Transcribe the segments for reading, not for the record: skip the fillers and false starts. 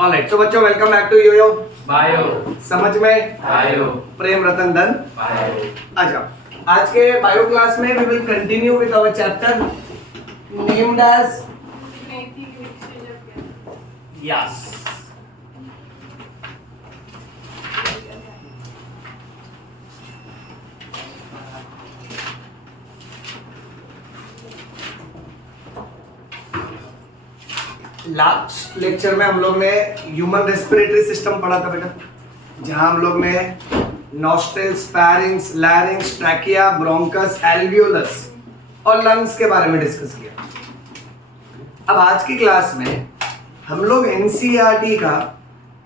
Alright, so बच्चों welcome back to Yoyo Bio. समझ में बायो। प्रेम रतन धन बायो। अच्छा, आज के बायो क्लास में we will continue with our chapter named as yes. Last lecture में हम लोग ने ह्यूमन रेस्पिरेटरी सिस्टम पढ़ा था बेटा, जहां हम लोग ने nostrils, pharynx, लैरिंग्स, trachea, bronchus, alveolus और लंग्स के बारे में डिस्कस किया। अब आज की क्लास में हम लोग एनसीईआरटी का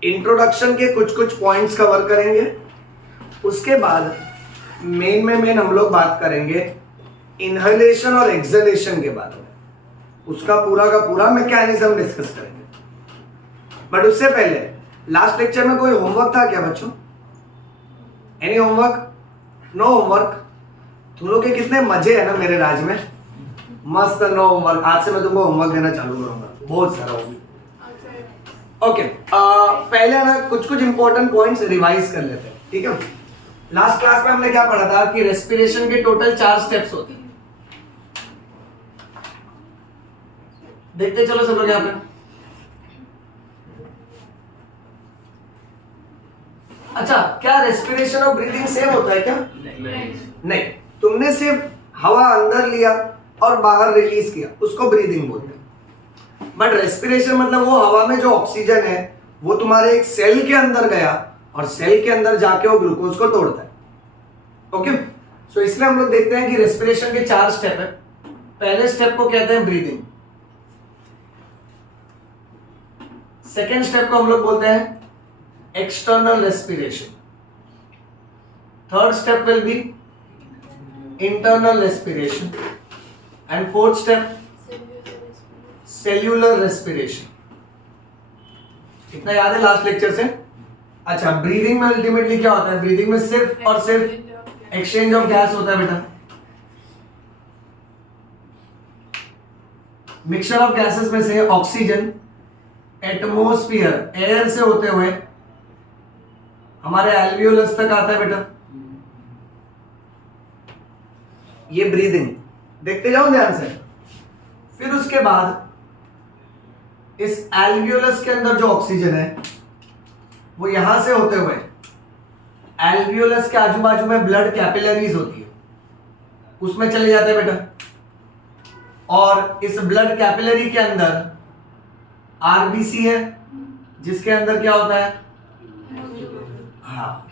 इंट्रोडक्शन के कुछ कुछ पॉइंट्स कवर करेंगे। उसके बाद मेन हम लोग बात करेंगे इनहेलेशन और एक्सहेलेशन के बारे में, उसका पूरा का पूरा मैकेनिज्म डिस्कस करेंगे। बट उससे पहले लास्ट लेक्चर में कोई होमवर्क था क्या बच्चों? Any homework? No homework? तुम लोग के कितने मजे है ना मेरे राज में, मस्त नो होमवर्क। आज से मैं तुमको होमवर्क देना चालू करूंगा, बहुत सारा होगी। ओके, पहले ना कुछ इंपॉर्टेंट पॉइंट्स रिवाइज कर लेते हैं, ठीक है? लास्ट क्लास में हमने क्या पढ़ा था कि रेस्पिरेशन के टोटल 4 स्टेप्स होते हैं। देखते चलो सब लोग यहाँ पे। अच्छा, क्या रेस्पिरेशन और ब्रीदिंग सेम होता है क्या? नहीं। तुमने सिर्फ हवा अंदर लिया और बाहर रिलीज किया, उसको ब्रीदिंग बोलते हैं। बट रेस्पिरेशन मतलब वो हवा में जो ऑक्सीजन है वो तुम्हारे एक सेल के अंदर गया और सेल के अंदर जाके वो ग्लूकोज को तोड़ता है। ओके, सो इसलिए हम लोग देखते हैं कि रेस्पिरेशन के 4 स्टेप है। पहले स्टेप को कहते हैं ब्रीदिंग, सेकेंड स्टेप को हम लोग बोलते हैं external respiration, third step will be internal respiration and fourth step cellular respiration. इतना याद है लास्ट लेक्चर से? अच्छा, ब्रीदिंग में अल्टीमेटली क्या होता है? ब्रीदिंग में सिर्फ और सिर्फ एक्सचेंज ऑफ गैस होता है बेटा, मिक्सचर ऑफ गैसेस में से ऑक्सीजन एटमॉस्फेयर एयर से होते हुए हमारे एल्वियोलस तक आता है बेटा, ये ब्रीदिंग। देखते जाओ ध्यान से। फिर उसके बाद इस एल्वियोलस के अंदर जो ऑक्सीजन है वो यहां से होते हुए एल्वियोलस के आजू बाजू में ब्लड कैपिलरीज होती है, उसमें चले जाते हैं बेटा, और इस ब्लड कैपिलरी के अंदर आरबीसी है जिसके अंदर क्या होता है? हाँ।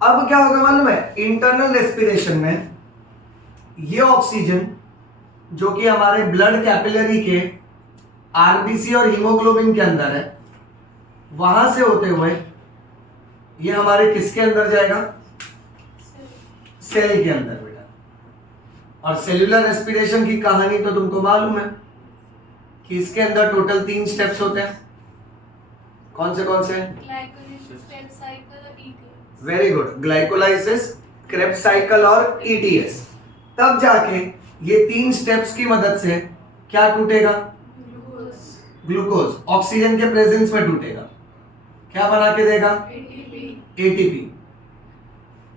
अब क्या होगा मालूम है? इंटरनल रेस्पिरेशन में ये ऑक्सीजन जो कि हमारे ब्लड कैपिलरी के आरबीसी और हीमोग्लोबिन के अंदर है, वहां से होते हुए ये हमारे किसके अंदर जाएगा? सेल के अंदर बेटा। और सेल्यूलर रेस्पिरेशन की कहानी तो तुमको मालूम है कि इसके अंदर टोटल 3 स्टेप्स होते हैं। कौन से? Very good, glycolysis, Krebs cycle और ईटीएस। तब जाके ये 3 स्टेप्स की मदद से क्या टूटेगा? ग्लूकोज ऑक्सीजन के प्रेजेंस में टूटेगा, क्या बना के देगा? ATP.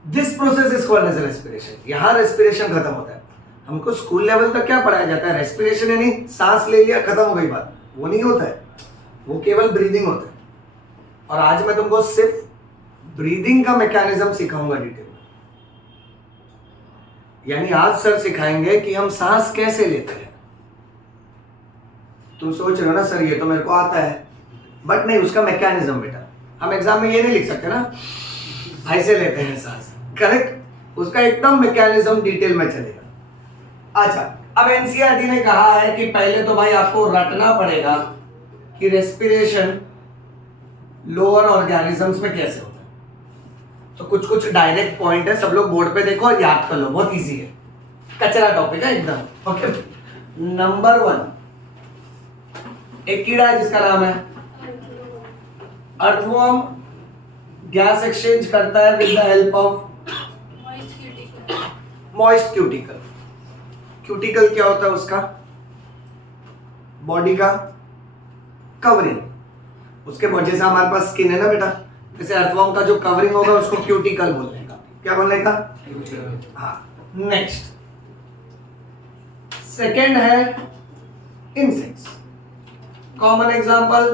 This process is called as respiration. यहां रेस्पिरेशन खत्म होता है। हमको स्कूल लेवल तक क्या पढ़ाया जाता है? रेस्पिरेशन यानी सांस ले लिया, खत्म हो गई बात। वो नहीं होता है, वो केवल ब्रीदिंग होता है। और आज मैं तुमको सिर्फ ब्रीदिंग का मैकेनिज्म सिखाऊंगा डिटेल में। यानी आज सर सिखाएंगे कि हम सांस कैसे लेते हैं। तुम सोच रहे हो ना सर ये तो मेरे को आता है, बट नहीं, उसका मैकेनिज्म बेटा हम एग्जाम में ये नहीं लिख सकते ना ऐसे लेते हैं सांस, करेक्ट? उसका एकदम मैकेनिज्म डिटेल में चलेगा। अच्छा, अब एनसीईआरटी ने कहा है कि पहले तो भाई आपको रटना पड़ेगा कि रेस्पिरेशन लोअर ऑर्गेनिजम्स में कैसे होता है। तो कुछ डायरेक्ट पॉइंट है, सब लोग बोर्ड पे देखो और याद कर लो, बहुत इजी है, कचरा टॉपिक है एकदम। ओके, नंबर 1, एक कीड़ा है जिसका नाम है अर्थवर्म, गैस एक्सचेंज करता है with the help of moist cuticle. Cuticle क्या होता है? उसका बॉडी का कवरिंग, उसके वजह से हमारे पास स्किन है ना बेटा, जैसे अर्थवर्म का जो कवरिंग होगा उसको क्यूटिकल बोलने का, क्या बोलने का? हाँ। नेक्स्ट सेकेंड है इंसेक्ट्स। Common example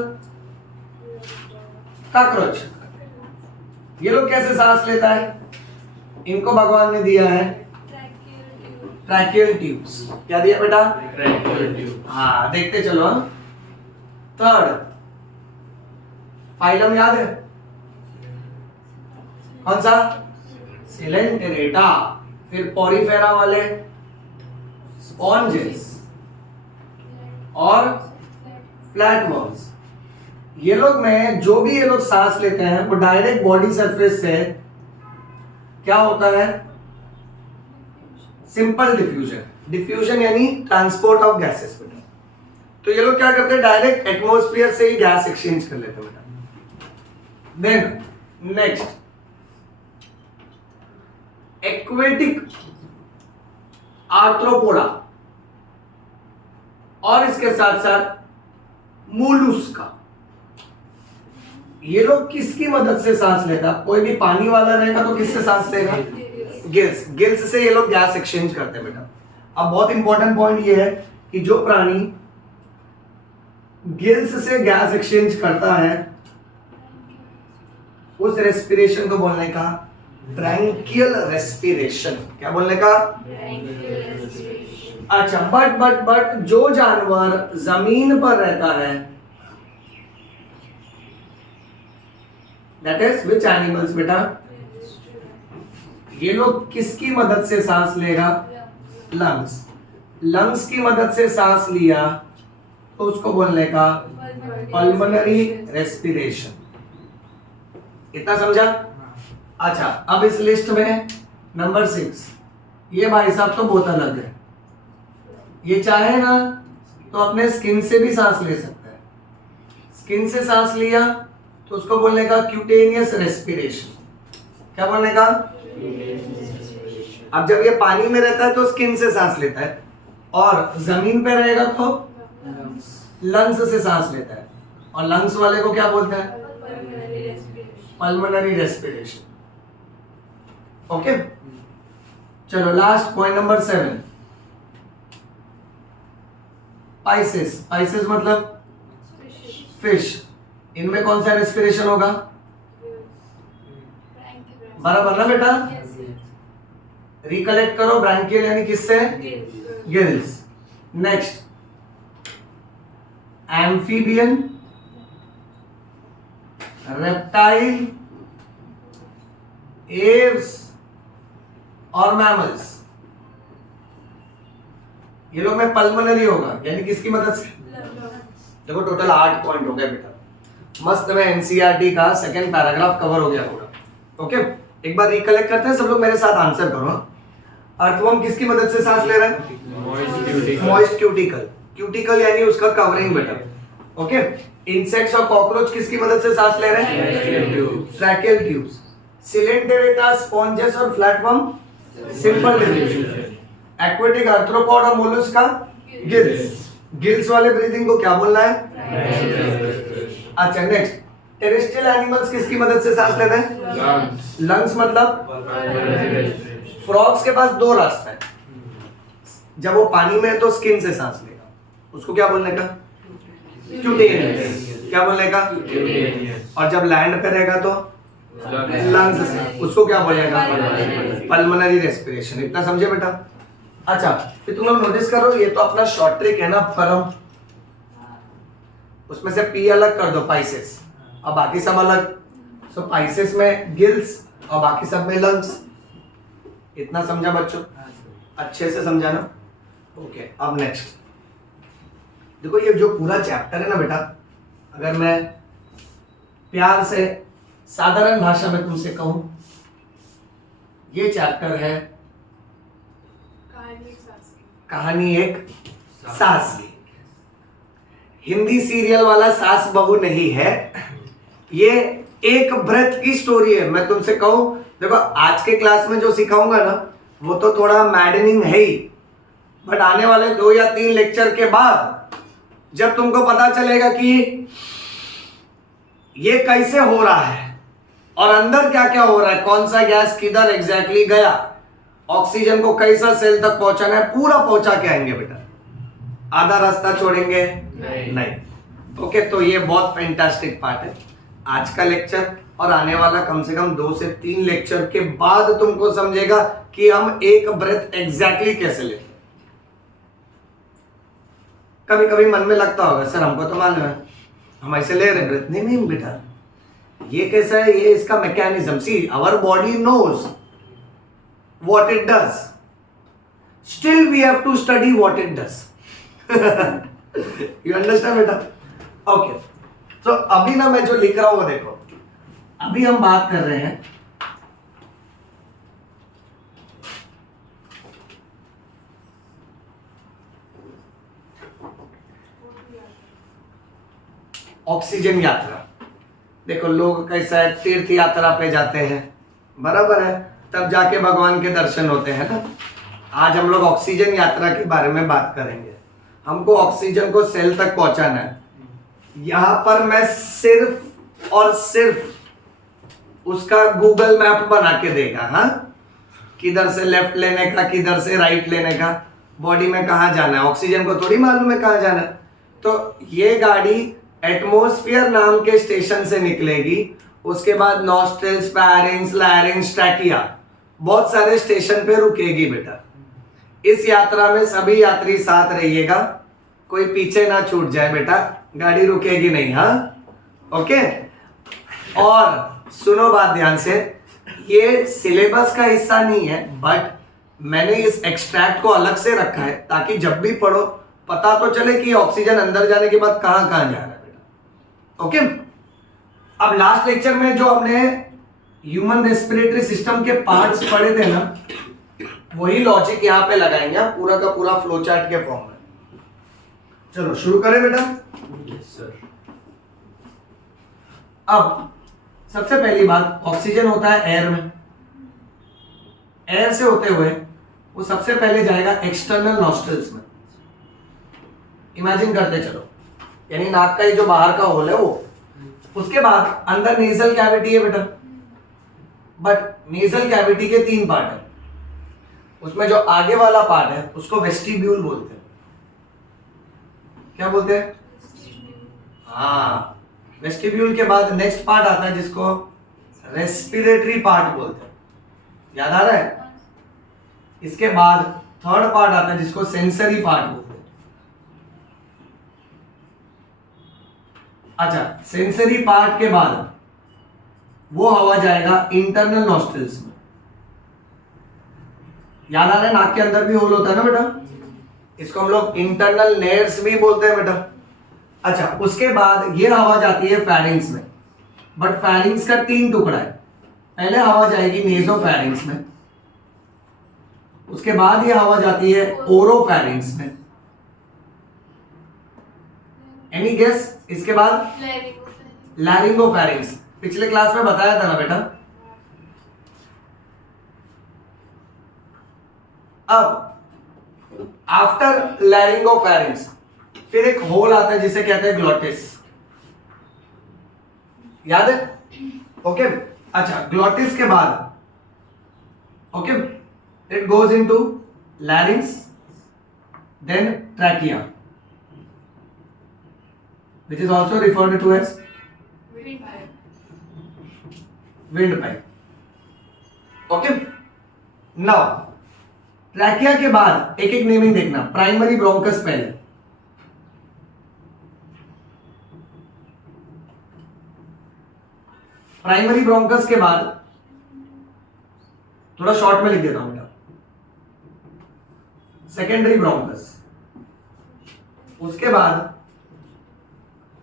cockroach. ये लोग कैसे सांस लेता है? इनको भगवान ने दिया है ट्रैकियल ट्यूब्स। क्या दिया बेटा? Tracheal tube. हाँ, देखते चलो। थर्ड फाइलम याद है कौन सा? सिलेंटेरेटा। फिर पोरीफेरा वाले स्पॉन्जेस और फ्लैटवर्म्स। ये लोग में जो भी ये लोग सांस लेते हैं वो डायरेक्ट बॉडी सरफेस से क्या होता है? Simple diffusion. डिफ्यूजन यानी ट्रांसपोर्ट ऑफ गैसेस बेटा। तो ये लोग क्या करते हैं? डायरेक्ट एटमॉस्फेयर से ही गैस एक्सचेंज कर लेते हैं बेटा। देन नेक्स्ट एक्वेटिक आर्थ्रोपोडा और इसके साथ साथ मोलुस्का। ये लोग किसकी मदद से सांस लेता? कोई भी पानी वाला रहेगा तो किससे सांस लेगा? गिल्स। गिल्स से ये लोग गैस एक्सचेंज करते हैं बेटा। अब बहुत इंपॉर्टेंट पॉइंट ये है कि जो प्राणी गिल्स से गैस एक्सचेंज करता है उस रेस्पिरेशन को बोलने का ब्रैंकियल रेस्पिरेशन। क्या बोलने का? अच्छा, बट जो जानवर जमीन पर रहता है, दैट इज विच एनिमल्स बेटा? ये लोग किसकी मदद से सांस लेगा? लंग्स। लंग्स की मदद से सांस लिया तो उसको बोलने का पल्मोनरी रेस्पिरेशन। इतना समझा? अच्छा, अब इस लिस्ट में नंबर 6, ये भाई साहब तो बहुत अलग है। ये चाहे ना तो अपने स्किन से भी सांस ले सकता है। स्किन से सांस लिया तो उसको बोलने का क्यूटेनियस रेस्पिरेशन। क्या बोलने का? अब जब ये पानी में रहता है तो स्किन से सांस लेता है और जमीन पे रहेगा तो लंग्स से सांस लेता है। और लंग्स वाले को क्या बोलता है? Pulmonary respiration. ओके, चलो last point number 7, Pisces. Pisces मतलब फिश। इनमें कौन सा रेस्पिरेशन होगा? बराबर ना बेटा? रिकलेक्ट करो, ब्रैंकियल यानी किससे? Gills. Next amphibian, reptile, Aves और मैमल्स। ये लोग में पल्मोनरी होगा यानी किसकी मदद से? देखो टोटल 8 पॉइंट हो गया बेटा। मस्त में एनसीईआरटी का सेकंड पैराग्राफ कवर हो गया पूरा। ओके, एक बार रिकलेक्ट करते हैं, सब लोग मेरे साथ आंसर करो। अर्थवर्म किसकी मदद से सांस ले रहा है? Moist cuticle. क्यूटिकल यानी उसका कवरिंग बेटा। ओके, इंसेक्ट्स और कॉकरोच किसकी मदद से सांस ले रहे हैं? Tracheal tubes. सिलेंटेरेटा, स्पॉन्जेस और flatworm simple diffusion. Aquatic arthropod और मोलस्का गिल्स। गिल्स वाले ब्रीदिंग को क्या बोलना है? अच्छा, नेक्स्ट टेरेस्ट्रियल एनिमल्स किसकी मदद से सांस लेते हैं? लंग्स मतलब फ्रॉग्स के पास 2 रास्ता है। जब वो पानी में है तो स्किन से सांस लेगा, उसको क्या बोलने का? क्यूटेनियस। क्या बोलने का? और जब लैंड पे रहेगा तो लंग्स से, उसको क्या बोलेगा? Pulmonary respiration. इतना समझे बेटा? अच्छा, फिर तुम लोग नोटिस करो, ये तो अपना शॉर्ट ट्रिक है ना परम, उसमें से पी अलग कर दो, पाइसेस, और बाकी सब अलग। सो पाइसेस में गिल्स और बाकी सब में लंग्स। इतना समझा बच्चों? अच्छे से समझा ना? ओके, अब नेक्स्ट देखो, ये जो पूरा चैप्टर है ना बेटा, अगर मैं प्यार से साधारण भाषा में तुमसे कहूं, ये चैप्टर है कहानी एक सास की। हिंदी सीरियल वाला सास बहू नहीं है, ये एक ब्रेथ की स्टोरी है। मैं तुमसे कहूं, देखो आज के क्लास में जो सिखाऊंगा ना वो तो थोड़ा मैडनिंग है ही, बट आने वाले 2 या 3 लेक्चर के बाद जब तुमको पता चलेगा कि ये कैसे हो रहा है और अंदर क्या क्या हो रहा है, कौन सा गैस किधर एग्जैक्टली गया, ऑक्सीजन को कैसा सेल तक पहुंचाना है, पूरा पहुंचा के आएंगे बेटा। आधा रास्ता छोड़ेंगे नहीं। ओके, तो ये बहुत फैंटास्टिक पार्ट है आज का लेक्चर, और आने वाला कम से कम 2 से 3 लेक्चर के बाद तुमको समझेगा कि हम एक ब्रेथ एग्जैक्टली कैसे लेते। कभी कभी मन में लगता होगा सर हमको तो मालूम है हम ऐसे ले रहे ब्रेथ, नहीं नहीं बेटा, ये कैसा है, ये इसका mechanism, see our body knows what it does, still we have to study what it does. You understand बेटा? Okay, तो अभी ना मैं जो लिख रहा हूं वो देखो, अभी हम बात कर रहे हैं ऑक्सीजन यात्रा। देखो लोग कैसा है, तीर्थ यात्रा पे जाते हैं, बराबर है, तब जाके भगवान के दर्शन होते हैं ना। आज हम लोग ऑक्सीजन यात्रा के बारे में बात करेंगे। हमको ऑक्सीजन को सेल तक पहुंचाना है। यहां पर मैं सिर्फ और सिर्फ उसका गूगल मैप बना के देगा, हाँ, किधर से लेफ्ट लेने का, किधर से राइट लेने का, बॉडी में कहां जाना है, ऑक्सीजन को थोड़ी मालूम है कहां जाना है। तो ये गाड़ी एटमॉस्फेयर नाम के स्टेशन से निकलेगी, उसके बाद नॉस्ट्रिल्स, फेरिंग्स, लैरिंग्स, ट्रैकिया, बहुत सारे स्टेशन पे रुकेगी बेटा। इस यात्रा में सभी यात्री साथ रहिएगा, कोई पीछे ना छूट जाए बेटा, गाड़ी रुकेगी नहीं, हाँ, ओके। और सुनो बात ध्यान से, ये सिलेबस का हिस्सा नहीं है, बट मैंने इस एक्सट्रैक्ट को अलग से रखा है ताकि जब भी पढ़ो पता तो चले कि ऑक्सीजन अंदर जाने के बाद कहां कहां जाना है बेटा, ओके। अब लास्ट लेक्चर में जो हमने ह्यूमन रेस्पिरेटरी सिस्टम के पार्ट्स पढ़े थे ना, वही लॉजिक यहां पे लगाएंगे, पूरा का पूरा फ्लो चार्ट के फॉर्म में। चलो शुरू करें बेटा। Yes sir. अब सबसे पहली बात, ऑक्सीजन होता है एयर में, एयर से होते हुए वो सबसे पहले जाएगा एक्सटर्नल नॉस्ट्रिल्स में। इमेजिन करते चलो, यानी नाक का ये जो बाहर का होल है वो, उसके बाद अंदर नेजल कैविटी है बेटा, बट नेजल कैविटी के 3 पार्ट है। उसमें जो आगे वाला पार्ट है उसको वेस्टिब्यूल बोलते हैं। क्या बोलते हैं? हाँ, वेस्टिब्यूल के बाद नेक्स्ट पार्ट आता है जिसको रेस्पिरेटरी पार्ट बोलते हैं, याद आ रहा है? इसके बाद थर्ड पार्ट आता है जिसको सेंसरी पार्ट बोलते हैं। अच्छा, सेंसरी पार्ट के बाद वो हवा जाएगा इंटरनल नॉस्ट्रिल्स में। याद आ रहा है, नाक के अंदर भी होल होता है ना बेटा, इसको हम लोग इंटरनल नेयर्स भी बोलते हैं बेटा। अच्छा, उसके बाद ये हवा जाती है फेरिंग्स में, बट फेरिंग्स का 3 टुकड़ा है। पहले हवा जाएगी नेजोफेरिंग्स में, उसके बाद ये हवा जाती है ओरोफेरिंग्स में। Any guess? इसके बाद लैरिंगोफेरिंग्स। पिछले क्लास में बताया था ना बेटा। अब आफ्टर लैरिंगोफेरिंग्स फिर एक होल आता है जिसे कहते हैं ग्लॉटिस, याद है? ओके, अच्छा, ग्लॉटिस के बाद okay it goes into larynx, then trachea, which is also referred to as windpipe. Okay, now trachea के बाद एक एक नेमिंग देखना। प्राइमरी ब्रोंकस पहले, प्राइमरी ब्रोंकस के बाद थोड़ा शॉर्ट में लिख देता हूं बेटा, सेकेंडरी ब्रोंकस, उसके बाद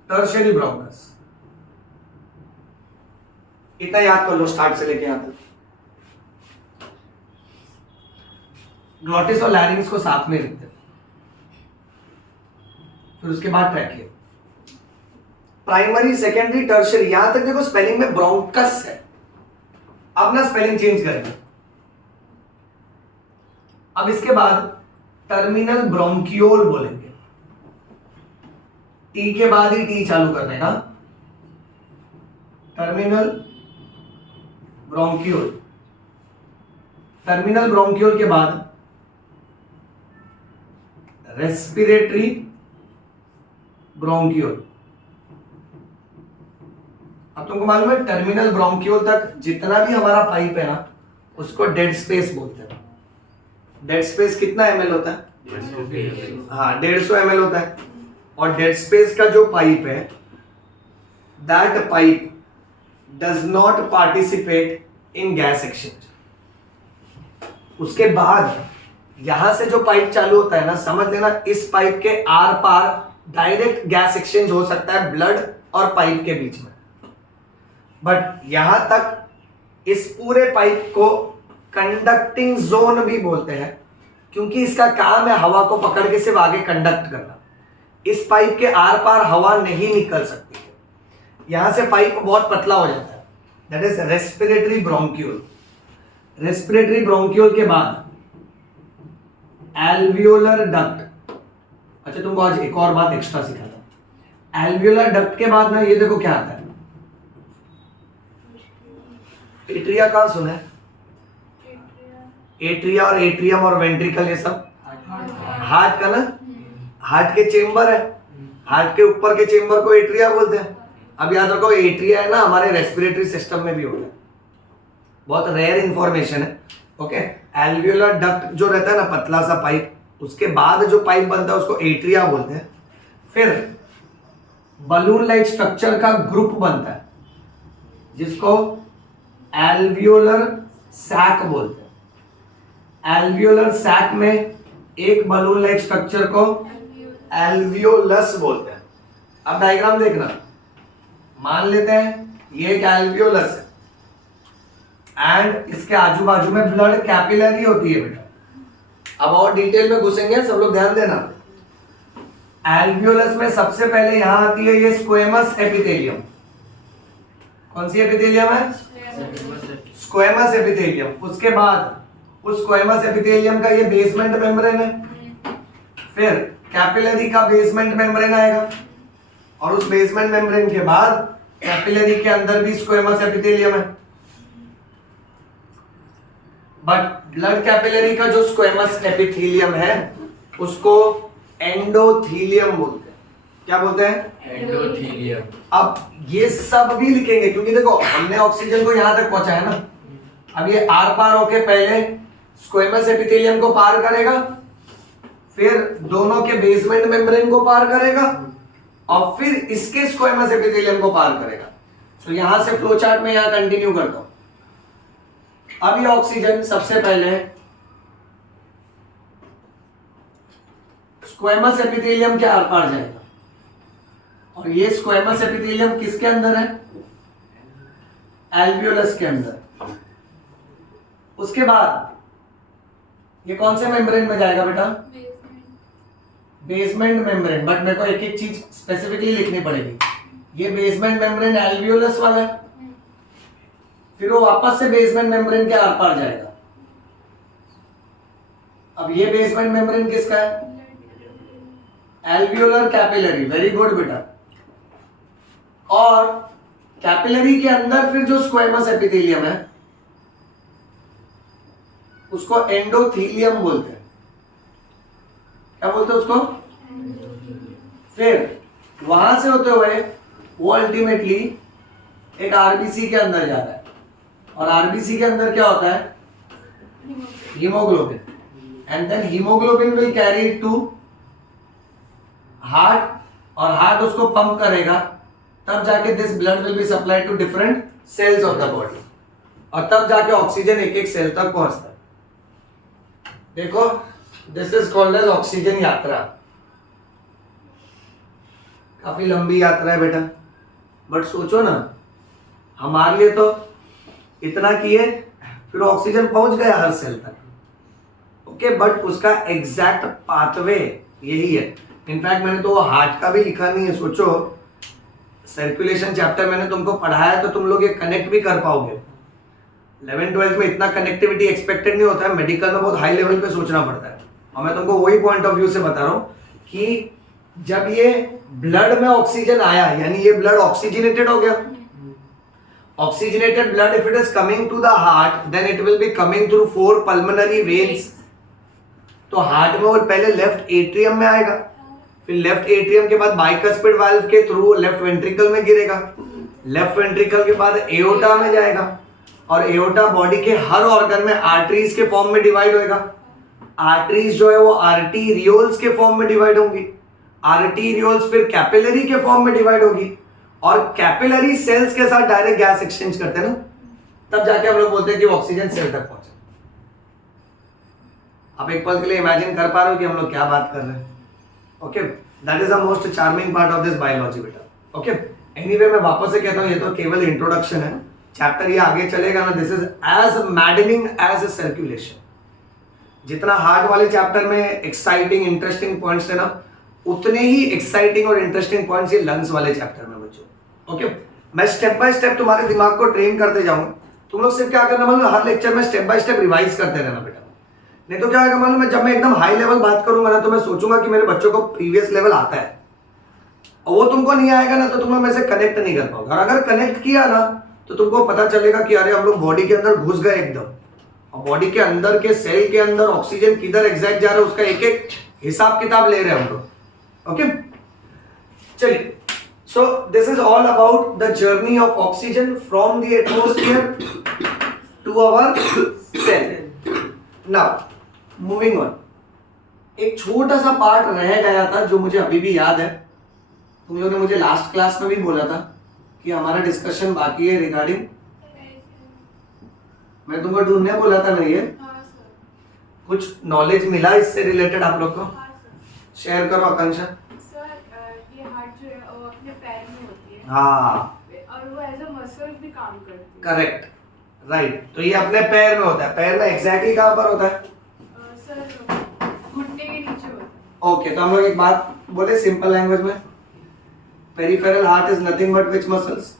टर्शियरी ब्रोंकस। इतना याद कर लो स्टार्ट से लेके यहां तक। ग्लॉटिस और लैरिंग्स को साथ में लिखते हैं, फिर उसके बाद ट्रैकिया। प्राइमरी, सेकेंडरी, टर्शियरी, यहां तक देखो स्पेलिंग में ब्रोंकस है। अब ना स्पेलिंग चेंज करेंगे। अब इसके बाद टर्मिनल ब्रोंकियोल बोलेंगे, टी के बाद ही टी चालू करने का। Terminal bronchiole. टर्मिनल ब्रोंक्यूल के बाद रेस्पिरेटरी ब्रोंक्यूल। अब तुमको मालूम है टर्मिनल ब्रोंक्यूल तक जितना भी हमारा पाइप है ना उसको डेड स्पेस बोलते हैं। डेड स्पेस कितना ml होता है? हाँ 150 ml होता है। और डेड स्पेस का जो पाइप है that pipe does not participate in gas exchange. उसके बाद यहां से जो पाइप चालू होता है ना, समझ लेना इस पाइप के आर पार डायरेक्ट गैस एक्सचेंज हो सकता है ब्लड और पाइप के बीच में। बट यहां तक इस पूरे पाइप को कंडक्टिंग जोन भी बोलते हैं क्योंकि इसका काम है हवा को पकड़ के सिर्फ आगे कंडक्ट करना। इस पाइप के आर पार हवा नहीं निकल सकती है, यहां से पाइप बहुत पतला हो जाता है। That is respiratory bronchiole. Respiratory bronchiole के बाद एल्वियोलर डक्ट। अच्छा तुमको आज एक और बात एक्स्ट्रा सिखा था। एल्वियोलर डक्ट के बाद ना ये देखो क्या आता है, एट्रिया कहां सुना है? एट्रिया और एट्रियम और वेंट्रिकल ये सब हार्ट का ना, हार्ट के चेंबर है। हार्ट के ऊपर के चेंबर को एट्रिया बोलते हैं। अब याद रखो एट्रिया है ना हमारे रेस्पिरेटरी सिस्टम में भी होता है, बहुत रेयर इंफॉर्मेशन है। ओके, एल्वियोलर डक्ट जो रहता है ना पतला सा पाइप, उसके बाद जो पाइप बनता है उसको एट्रिया बोलते हैं। फिर बलून लाइक स्ट्रक्चर का ग्रुप बनता है जिसको एल्वियोलर सैक बोलते हैं। एल्वियोलर सैक में एक बलून लाइक स्ट्रक्चर को एल्वियोलस बोलते हैं। अब डायग्राम देखना, मान लेते हैं ये एक एल्वियोलस है एंड इसके आजू बाजू में ब्लड कैपिलरी होती है बेटा। अब और डिटेल में घुसेंगे, सब लोग ध्यान देना। एल्वियोलस में सबसे पहले यहां आती है ये स्क्वेमस एपिथेलियम। कौन सी एपिथेलियम है? Squamous epithelium. उसके बाद उस स्क्वेमस एपिथेलियम का ये बेसमेंट मेम्ब्रेन है, फिर कैपिलरी का बेसमेंट मेम्ब्रेन आएगा और उस बेसमेंट मेम्ब्रेन के बाद कैपिलरी के अंदर भी स्क्वेमस एपिथेलियम है। बट ब्लड कैपिलरी का जो स्क्वेमस एपिथेलियम है उसको एंडोथीलियम बोलते हैं। क्या बोलते हैं? एंडोथीलियम। अब ये सब भी लिखेंगे क्योंकि देखो हमने ऑक्सीजन को यहां तक पहुंचा है ना। अब ये आर पार होके पहले स्क्वेमस एपिथेलियम को पार करेगा, फिर दोनों के बेसमेंट मेम्ब्रेन को पार करेगा और फिर इसके स्क्वेमस एपिथेलियम को पार करेगा। तो यहां से फ्लो चार्ट में यहां कंटिन्यू करता हूं। अब ये ऑक्सीजन सबसे पहले स्क्वेमस एपिथेलियम के आर पार जाएगा और ये स्क्वेमस एपिथेलियम किसके अंदर है? एल्वियोलस के अंदर। उसके बाद ये कौन से मेम्ब्रेन में जाएगा बेटा? Basement membrane. बट मेरे को एक एक चीज स्पेसिफिकली लिखनी पड़ेगी। ये बेसमेंट मेम्ब्रेन एल्वियोलस वाला है, फिर वो वापस से बेसमेंट मेम्ब्रेन के आर पार जाएगा। अब ये बेसमेंट मेम्ब्रेन किसका है? Alveolar capillary. वेरी गुड बेटा। और कैपिलरी के अंदर फिर जो स्क्वेमस एपिथेलियम है उसको एंडोथीलियम बोलते हैं। क्या बोलते हैं उसको? फिर वहां से होते हुए वो अल्टीमेटली एक आरबीसी के अंदर जाता है और आरबीसी के अंदर क्या होता है? Haemoglobin. And then haemoglobin will carry to heart और हार्ट उसको पंप करेगा, तब जाके this blood will be supplied to different cells of the body और तब जाके ऑक्सीजन एक एक सेल तक पहुंचता है। देखो this is called as oxygen यात्रा। काफी लंबी यात्रा है बेटा, बट सोचो ना हमारे लिए तो इतना किए फिर ऑक्सीजन पहुंच गया हर सेल तक। ओके, बट उसका एग्जैक्ट पाथवे यही है। इनफैक्ट मैंने तो हार्ट का भी लिखा नहीं है। सोचो सर्कुलेशन चैप्टर मैंने तुमको पढ़ाया तो तुम लोग ये कनेक्ट भी कर पाओगे। 11th-12th में इतना कनेक्टिविटी एक्सपेक्टेड नहीं होता है, मेडिकल में बहुत हाई लेवल पे सोचना पड़ता है। और मैं तुमको वही पॉइंट ऑफ व्यू से बता रहा हूं कि जब ये ब्लड में ऑक्सीजन आया यानी ये ब्लड ऑक्सीजनेटेड हो गया, Oxygenated blood, if it is coming to the heart, then it will be coming through 4 pulmonary veins. तो हार्ट में वो पहले लेफ्ट एट्रियम में आएगा, फिर लेफ्ट एट्रियम के बाद बाइकस्पिड वाल्व के थ्रू लेफ्ट वेंट्रिकल में गिरेगा, लेफ्ट वेंट्रिकल के बाद एओर्टा में जाएगा, और एओर्टा बॉडी के हर ऑर्गन में आर्टरीज के फॉर्म में डिवाइड होएगा। आर्टरीज जो है वो आर्टीरियोल्स के फॉर्म में डिवाइड होंगी, आर्टीरियोल्स फिर कैपिलरी के फॉर्म में डिवाइड होगी, और कैपिलरी सेल्स के साथ डायरेक्ट गैस एक्सचेंज करते हैं ना, तब जाके हम लोग बोलते हैं कि ऑक्सीजन सेल तक पहुंचे। आप एक पल के लिए इमेजिन कर पा रहे हो कि हम लोग क्या बात कर रहे हैं? Okay, that is the most charming part of this biology बेटा। ओके, एनीवे मैं वापस से कहता हूं, ये तो केवल इंट्रोडक्शन है, चैप्टर ये आगे चलेगा ना, this is as maddening as a circulation. जितना हार्ट वाले चैप्टर में एक्साइटिंग इंटरेस्टिंग पॉइंट्स थे ना, उतने ही एक्साइटिंग और इंटरेस्टिंग पॉइंट्स ये लंग्स वाले चैप्टर में बच्चों। ओके, मैं स्टेप बाय स्टेप तुम्हारे दिमाग को ट्रेन करते जाऊंगा। तुम लोग सिर्फ क्या करना मालूम, हर लेक्चर में स्टेप बाय स्टेप रिवाइज करते रहना बेटा। नहीं तो क्या होगा मालूम है, जब मैं एकदम हाई लेवल बात करूंगा ना, तो मैं सोचूंगा कि मेरे बच्चों को प्रीवियस लेवल आता है, और वो तुमको नहीं आएगा ना, तो तुम लोग से कनेक्ट नहीं कर पाओगे। और अगर कनेक्ट किया ना, तो तुमको पता चलेगा कि अरे हम लोग बॉडी के अंदर घुस गए एकदम, और बॉडी के अंदर के सेल के अंदर ऑक्सीजन किधर एग्जैक्ट जा रहा है उसका एक एक हिसाब किताब ले रहे हैं हम लोग। ओके, चलिए, so this is all about the journey of oxygen from the atmosphere to our cell. Now moving on, एक छोटा सा पार्ट रह गया था जो मुझे अभी भी याद है। तुम लोगों ने मुझे लास्ट क्लास में भी बोला था कि हमारा डिस्कशन बाकी है रिगार्डिंग, मैं तुमको ढूंढने बोला था ना, ये कुछ नॉलेज मिला इससे रिलेटेड आप लोग को? शेयर करो आकांक्षा। हाँ, और वो एज अ मसल भी काम करती है। Correct, right. तो ये अपने पैर में होता है, पैर में एग्जैक्टली कहाँ पर होता है? सर घुटने के नीचे होता है। ओके, तो हम लोग एक बात बोले सिंपल लैंग्वेज में, peripheral heart is nothing but which muscles?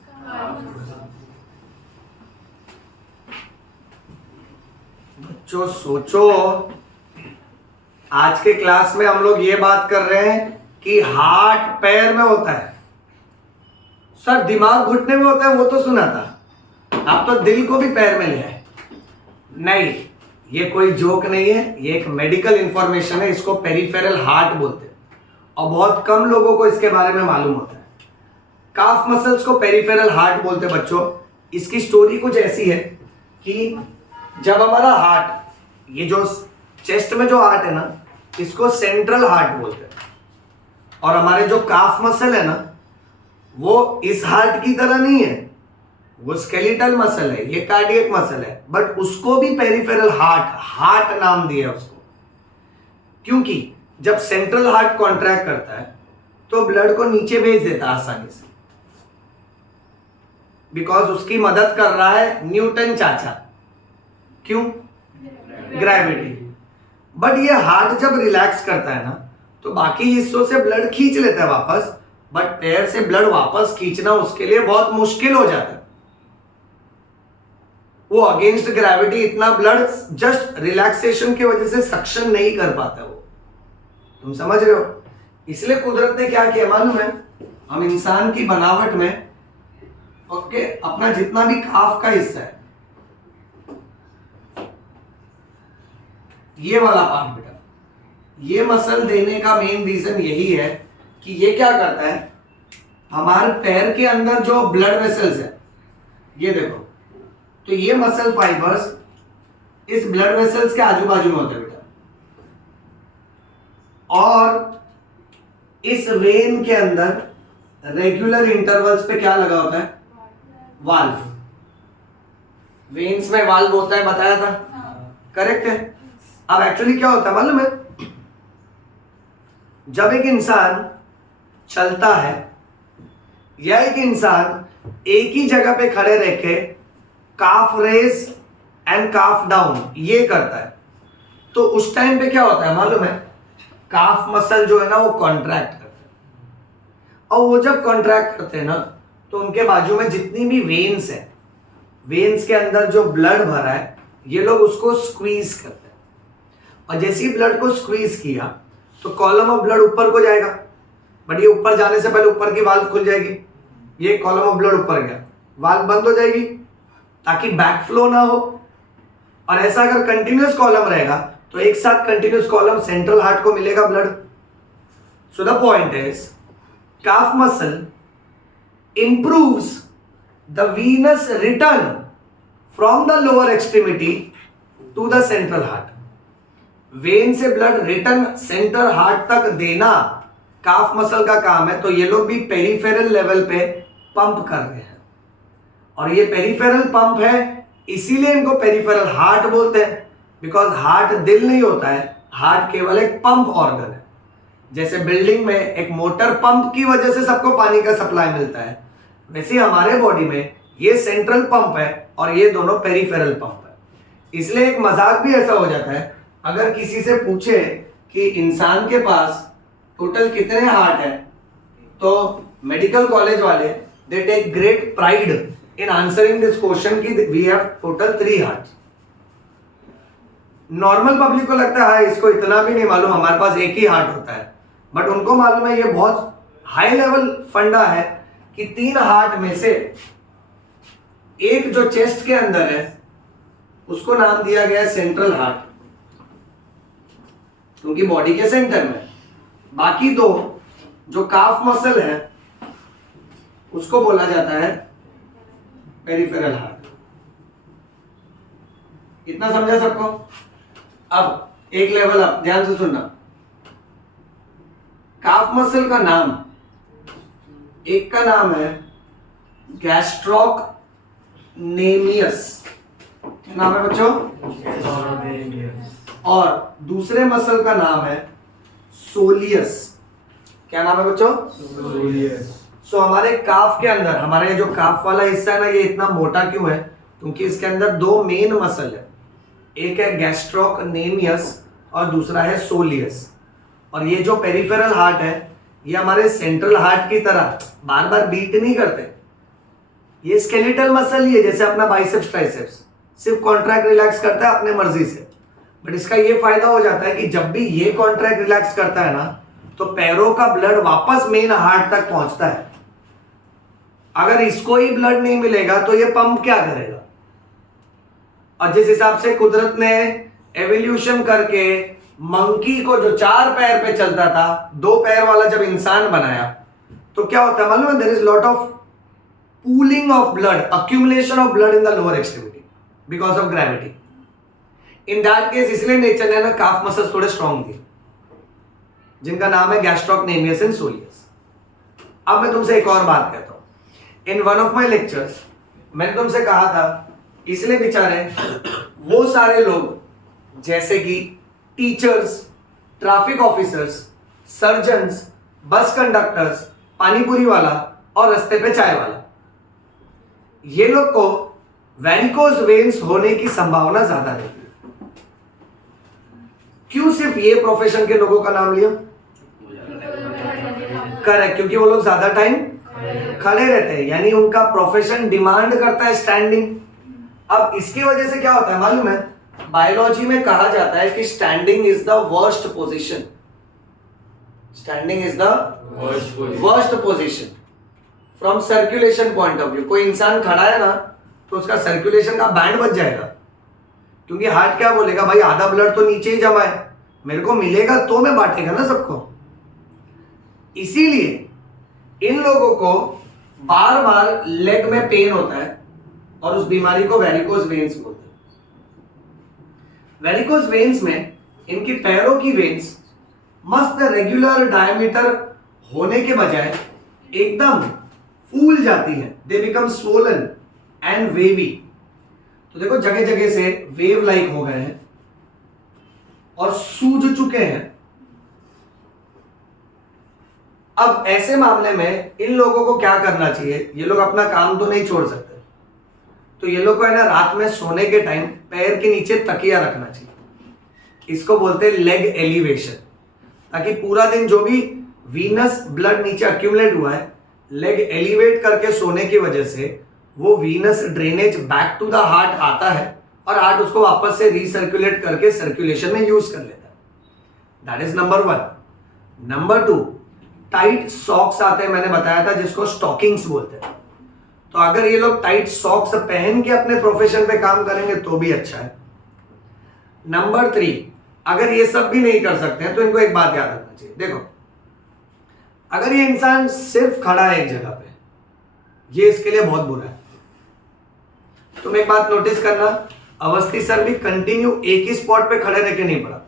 बच्चों सोचो, आज के क्लास में हम लोग ये बात कर रहे हैं कि हार्ट पैर में होता है, सर दिमाग घुटने में होता है, वो तो सुना था, आप तो दिल को भी पैर में ले आए। नहीं, ये कोई जोक नहीं है, ये एक मेडिकल इंफॉर्मेशन है, इसको पेरिफेरल हार्ट बोलते हैं, और बहुत कम लोगों को इसके बारे में मालूम होता है। काफ मसल्स को पेरिफेरल हार्ट बोलते हैं बच्चों। इसकी स्टोरी कुछ ऐसी है कि जब हमारा हार्ट, ये जो चेस्ट में जो हार्ट है ना, इसको सेंट्रल हार्ट बोलते हैं, और हमारे जो काफ मसल है ना, वो इस हार्ट की तरह नहीं है, वो स्केलेटल मसल है, ये कार्डियक मसल है, बट उसको भी पेरिफेरल हार्ट नाम दिया उसको, क्योंकि जब सेंट्रल हार्ट कॉन्ट्रैक्ट करता है तो ब्लड को नीचे भेज देता है आसानी से, बिकॉज उसकी मदद कर रहा है न्यूटन चाचा। क्यों? ग्रेविटी। बट ये हार्ट जब रिलैक्स करता है ना, तो बाकी हिस्सों से ब्लड खींच लेता है वापस, बट पैर से ब्लड वापस खींचना उसके लिए बहुत मुश्किल हो जाता है। वो अगेंस्ट ग्रेविटी इतना ब्लड जस्ट रिलैक्सेशन की वजह से सक्शन नहीं कर पाता वो, तुम समझ रहे हो? इसलिए कुदरत ने क्या किया मालूम है, हम इंसान की बनावट में ओके अपना जितना भी काफ का हिस्सा है, ये वाला पार्ट बेटा, ये मसल देने का मेन रीजन यही है कि ये क्या करता है, हमारे पैर के अंदर जो ब्लड वेसल्स है, ये देखो, तो ये मसल फाइबर्स इस ब्लड वेसल्स के आजू बाजू में होते हैं बेटा, और इस वेन के अंदर रेगुलर इंटरवल्स पे क्या लगा होता है? वाल्व। वेन्स में वाल्व होता है, बताया था, करेक्ट है। अब एक्चुअली क्या होता है मालूम है, जब एक इंसान चलता है या एक इंसान एक ही जगह पे खड़े रह के काफ रेज एंड काफ डाउन ये करता है, तो उस टाइम पे क्या होता है मालूम है, काफ मसल जो है ना वो कॉन्ट्रैक्ट करते हैं, और वो जब कॉन्ट्रैक्ट करते हैं ना, तो उनके बाजू में जितनी भी वेन्स है, वेन्स के अंदर जो ब्लड भरा है, ये लोग उसको स्क्वीज करते हैं, और जैसे ही ब्लड को स्क्वीज किया तो कॉलम ऑफ ब्लड ऊपर को जाएगा, बट ये ऊपर जाने से पहले ऊपर की वाल्व खुल जाएगी, ये कॉलम ऑफ ब्लड ऊपर गया, वाल्व बंद हो जाएगी ताकि बैक फ्लो ना हो। और ऐसा अगर कंटिन्यूअस कॉलम रहेगा तो एक साथ कंटिन्यूअस कॉलम सेंट्रल हार्ट को मिलेगा blood. So the point is calf muscle improves the venous return from the lower extremity to the central heart। When से ब्लड रिटर्न सेंटर हार्ट तक देना काफ मसल का काम है। तो ये लोग भी पेरिफेरल लेवल पे पंप कर रहे हैं, और ये पेरिफेरल पंप है, इसीलिए इनको पेरिफेरल हार्ट बोलते हैं। बिकॉज हार्ट दिल नहीं होता है, हार्ट केवल एक पंप ऑर्गन है। जैसे बिल्डिंग में एक मोटर पंप की वजह से सबको पानी का सप्लाई मिलता है, वैसे हमारे बॉडी में ये सेंट्रल पंप है और ये दोनों पेरिफेरल पंप है। इसलिए एक मजाक भी ऐसा हो जाता है, अगर किसी से पूछे कि इंसान के पास टोटल कितने हार्ट है, तो मेडिकल कॉलेज वाले they take great pride in answering this question कि we have total 3 heart. Normal public को लगता है इसको इतना भी नहीं मालूम, हमारे पास एक ही हार्ट होता है। बट उनको मालूम है ये बहुत हाई लेवल फंडा है कि 3 हार्ट में से एक जो चेस्ट के अंदर है उसको नाम दिया गया सेंट्रल हार्ट, क्योंकि बॉडी के सेंटर में। बाकी 2 जो काफ मसल है उसको बोला जाता है पेरिफेरल हार्ट। इतना समझा सबको? अब एक लेवल अप, ध्यान से सुनना। काफ मसल का नाम, एक का नाम है गैस्ट्रोकनेमियस। क्या नाम है बच्चों? और दूसरे मसल का नाम है सोलियस। क्या नाम है बच्चों? सोलियस। सो हमारे काफ के अंदर, हमारे जो काफ वाला हिस्सा है ना, ये इतना मोटा क्यों है? क्योंकि इसके अंदर 2 मेन मसल है, एक है गैस्ट्रोकनेमियस और दूसरा है सोलियस। और ये जो पेरिफेरल हार्ट है ये हमारे सेंट्रल हार्ट की तरह बार बार बीट नहीं करते। ये स्केलेटल मसल ही है, जैसे अपना बाइसेप्स ट्राइसेप्स, सिर्फ कॉन्ट्रैक्ट रिलैक्स करता है अपने मर्जी से। बट इसका ये फायदा हो जाता है कि जब भी ये कॉन्ट्रैक्ट रिलैक्स करता है ना, तो पैरों का ब्लड वापस मेन हार्ट तक पहुंचता है। अगर इसको ही ब्लड नहीं मिलेगा तो ये पंप क्या करेगा? और जिस हिसाब से कुदरत ने एवोल्यूशन करके मंकी को जो 4 पैर पे चलता था, 2 पैर वाला जब इंसान बनाया, तो क्या होता है मालूम है? There is lot of pooling of blood, accumulation of blood in the lower extremity because of gravity. In that case इसलिए नेचर ने ना काफ मसल्स थोड़े स्ट्रॉन्ग दिए, जिनका नाम है गैस्ट्रोकनेमियस एंड सोलियस। अब मैं तुमसे एक और बात कहता हूं। In one of my lectures मैंने तुमसे कहा था, इसलिए बेचारे वो सारे लोग जैसे कि टीचर्स, ट्रैफिक ऑफिसर्स, सर्जन्स, बस कंडक्टर्स, पानीपुरी वाला और रास्ते पे चाय वाला, ये लोग को वेरिकोज वेन्स होने की संभावना ज्यादा रहती है। क्यों सिर्फ ये प्रोफेशन के लोगों का नाम लिया? करेक्ट, क्योंकि वो लोग ज्यादा टाइम खड़े रहते हैं, यानी उनका प्रोफेशन डिमांड करता है स्टैंडिंग। अब इसकी वजह से क्या होता है मालूम है? बायोलॉजी में कहा जाता है कि standing is the worst position. Standing is the worst position from circulation point of view. कोई इंसान खड़ा है ना, तो उसका सर्कुलेशन का बैंड बच जाएगा, क्योंकि हार्ट क्या बोलेगा, भाई आधा ब्लड तो नीचे ही जमा है, मेरे को मिलेगा तो मैं बांटेगा ना सबको। इसीलिए इन लोगों को बार बार लेग में पेन होता है और उस बीमारी को वेरिकोज वेन्स बोलते हैं। वेरिकोज वेन्स में इनकी पैरों की वेन्स मस्त रेगुलर डायमीटर होने के बजाय एकदम फूल जाती हैं। They become swollen and wavy. तो देखो जगह जगह से वेव लाइक हो गए हैं और सूज चुके हैं। अब ऐसे मामले में इन लोगों को क्या करना चाहिए? ये लोग अपना काम तो नहीं छोड़ सकते, तो ये लोग को है ना रात में सोने के टाइम पैर के नीचे तकिया रखना चाहिए। इसको बोलते हैं लेग एलिवेशन, ताकि पूरा दिन जो भी वीनस ब्लड नीचे अक्यूमुलेट हुआ है, लेग एलिवेट करके सोने की वजह से वो venous drainage back to the heart आता है और हार्ट उसको वापस से रिसर्कुलेट करके सर्कुलेशन में यूज कर लेता है। That is number 1। Number 2, tight socks आते हैं, मैंने बताया था, जिसको स्टॉकिंग्स बोलते हैं। तो अगर ये लोग टाइट सॉक्स पहन के अपने प्रोफेशन पे काम करेंगे तो भी अच्छा है। नंबर 3, अगर ये सब भी नहीं कर सकते हैं तो इनको एक बात याद रखना चाहिए। देखो, अगर ये इंसान सिर्फ खड़ा है एक जगह पे, ये इसके लिए बहुत बुरा है। तुम एक बात नोटिस करना, अवस्थी सर भी कंटिन्यू एक ही स्पॉट पे खड़े रह के नहीं पढ़ा।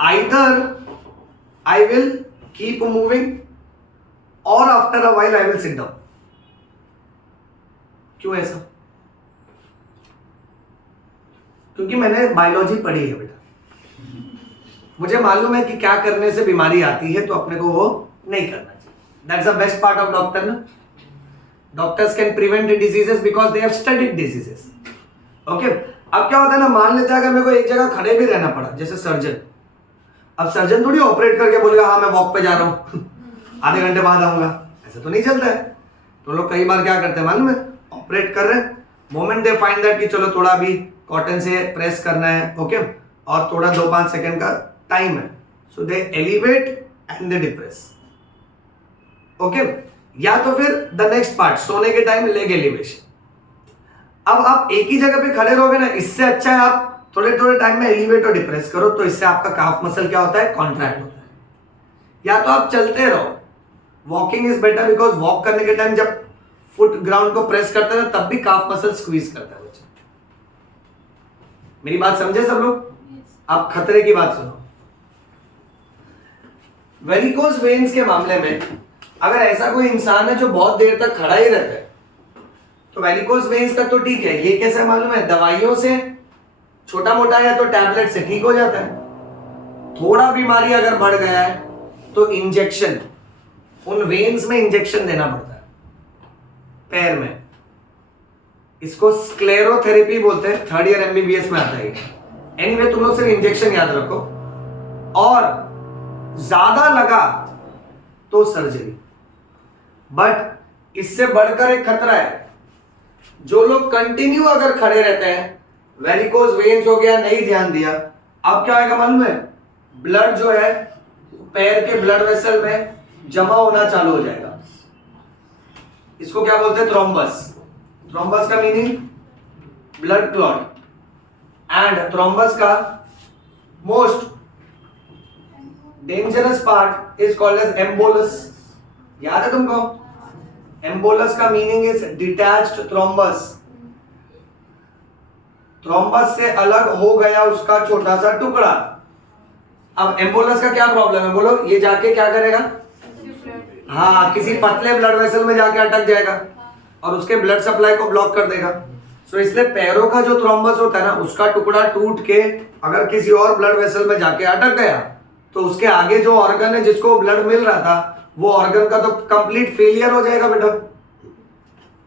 Either I will keep moving और after a while I will sit down. क्यों ऐसा? क्योंकि मैंने बायोलॉजी पढ़ी है बेटा, मुझे मालूम है कि क्या करने से बीमारी आती है, तो अपने को वो नहीं करना चाहिए। That's the best part of doctor ना। Doctors can prevent diseases because they have studied diseases. Okay, अब क्या होता है ना, मान लेते हैं अगर मेरे को एक जगह खड़े भी रहना पड़ा, जैसे सर्जन। अब सर्जन थोड़ी ऑपरेट करके बोलेगा हाँ मैं वॉक पे जा रहा हूं आधे घंटे बाद आऊंगा, ऐसा तो नहीं चलता है। तो लोग कई बार क्या करते हैं मालूम है, ऑपरेट कर रहे हैं, मोमेंट दे फाइंड दैट कि चलो थोड़ा भी कॉटन से प्रेस करना है, ओके, और थोड़ा 2-5 सेकंड का टाइम है, so they elevate and they depress. Okay, या तो फिर द नेक्स्ट पार्ट, सोने के टाइम लेग एलिवेशन। अब आप एक ही जगह पे खड़े रहोगे ना, इससे अच्छा है आप थोड़े थोड़े टाइम में एलिवेट और डिप्रेस करो, तो इससे आपका काफ मसल क्या होता है, कॉन्ट्रैक्ट होता है। या तो आप चलते रहो, walking is better, because walk करने के टाइम जब फुट ग्राउंड को प्रेस करते हैं तब भी काफ मसल स्क्वीज करता है बच्चा। मेरी बात समझे सब लोग? आप खतरे की बात सुनो। वेरिकोज वेन्स के मामले में अगर ऐसा कोई इंसान है जो बहुत देर तक खड़ा ही रहता है, तो वेरिकोज वेन्स तक तो ठीक है। ये कैसे मालूम है? दवाइयों से छोटा मोटा या तो टैबलेट से ठीक हो जाता है। थोड़ा बीमारी अगर बढ़ गया है तो इंजेक्शन, उन वेन्स में इंजेक्शन देना पड़ता है पैर में। इसको स्क्लेरोथेरेपी बोलते हैं, 3rd ईयर एमबीबीएस में आता है। एनीवे तुम लोग सिर्फ इंजेक्शन याद रखो, और ज्यादा लगा तो सर्जरी। बट इससे बढ़कर एक खतरा है, जो लोग कंटिन्यू अगर खड़े रहते हैं, वेरिकोज वेन्स हो गया, नहीं ध्यान दिया, अब क्या होगा मालूम है? ब्लड जो है पैर के ब्लड वेसल में जमा होना चालू हो जाएगा। इसको क्या बोलते हैं? थ्रोम्बस। थ्रोम्बस का meaning blood clot, and thrombus का most dangerous part is called as embolus. याद है तुमको? एम्बोलस का meaning is detached thrombus. Thrombus से अलग हो गया उसका छोटा सा टुकड़ा। अब एम्बोलस का क्या प्रॉब्लम है बोलो? ये जाके क्या करेगा? हाँ, किसी पतले ब्लड वेसल में जाके अटक जाएगा और उसके ब्लड सप्लाई को ब्लॉक कर देगा। सो इसलिए पैरों का जो थ्रोम्बस होता है ना, उसका टुकड़ा टूट के अगर किसी और ब्लड वेसल में जाके अटक गया, तो उसके आगे जो ऑर्गन है जिसको ब्लड मिल रहा था, वो ऑर्गन का तो कंप्लीट फेलियर हो जाएगा बेटा।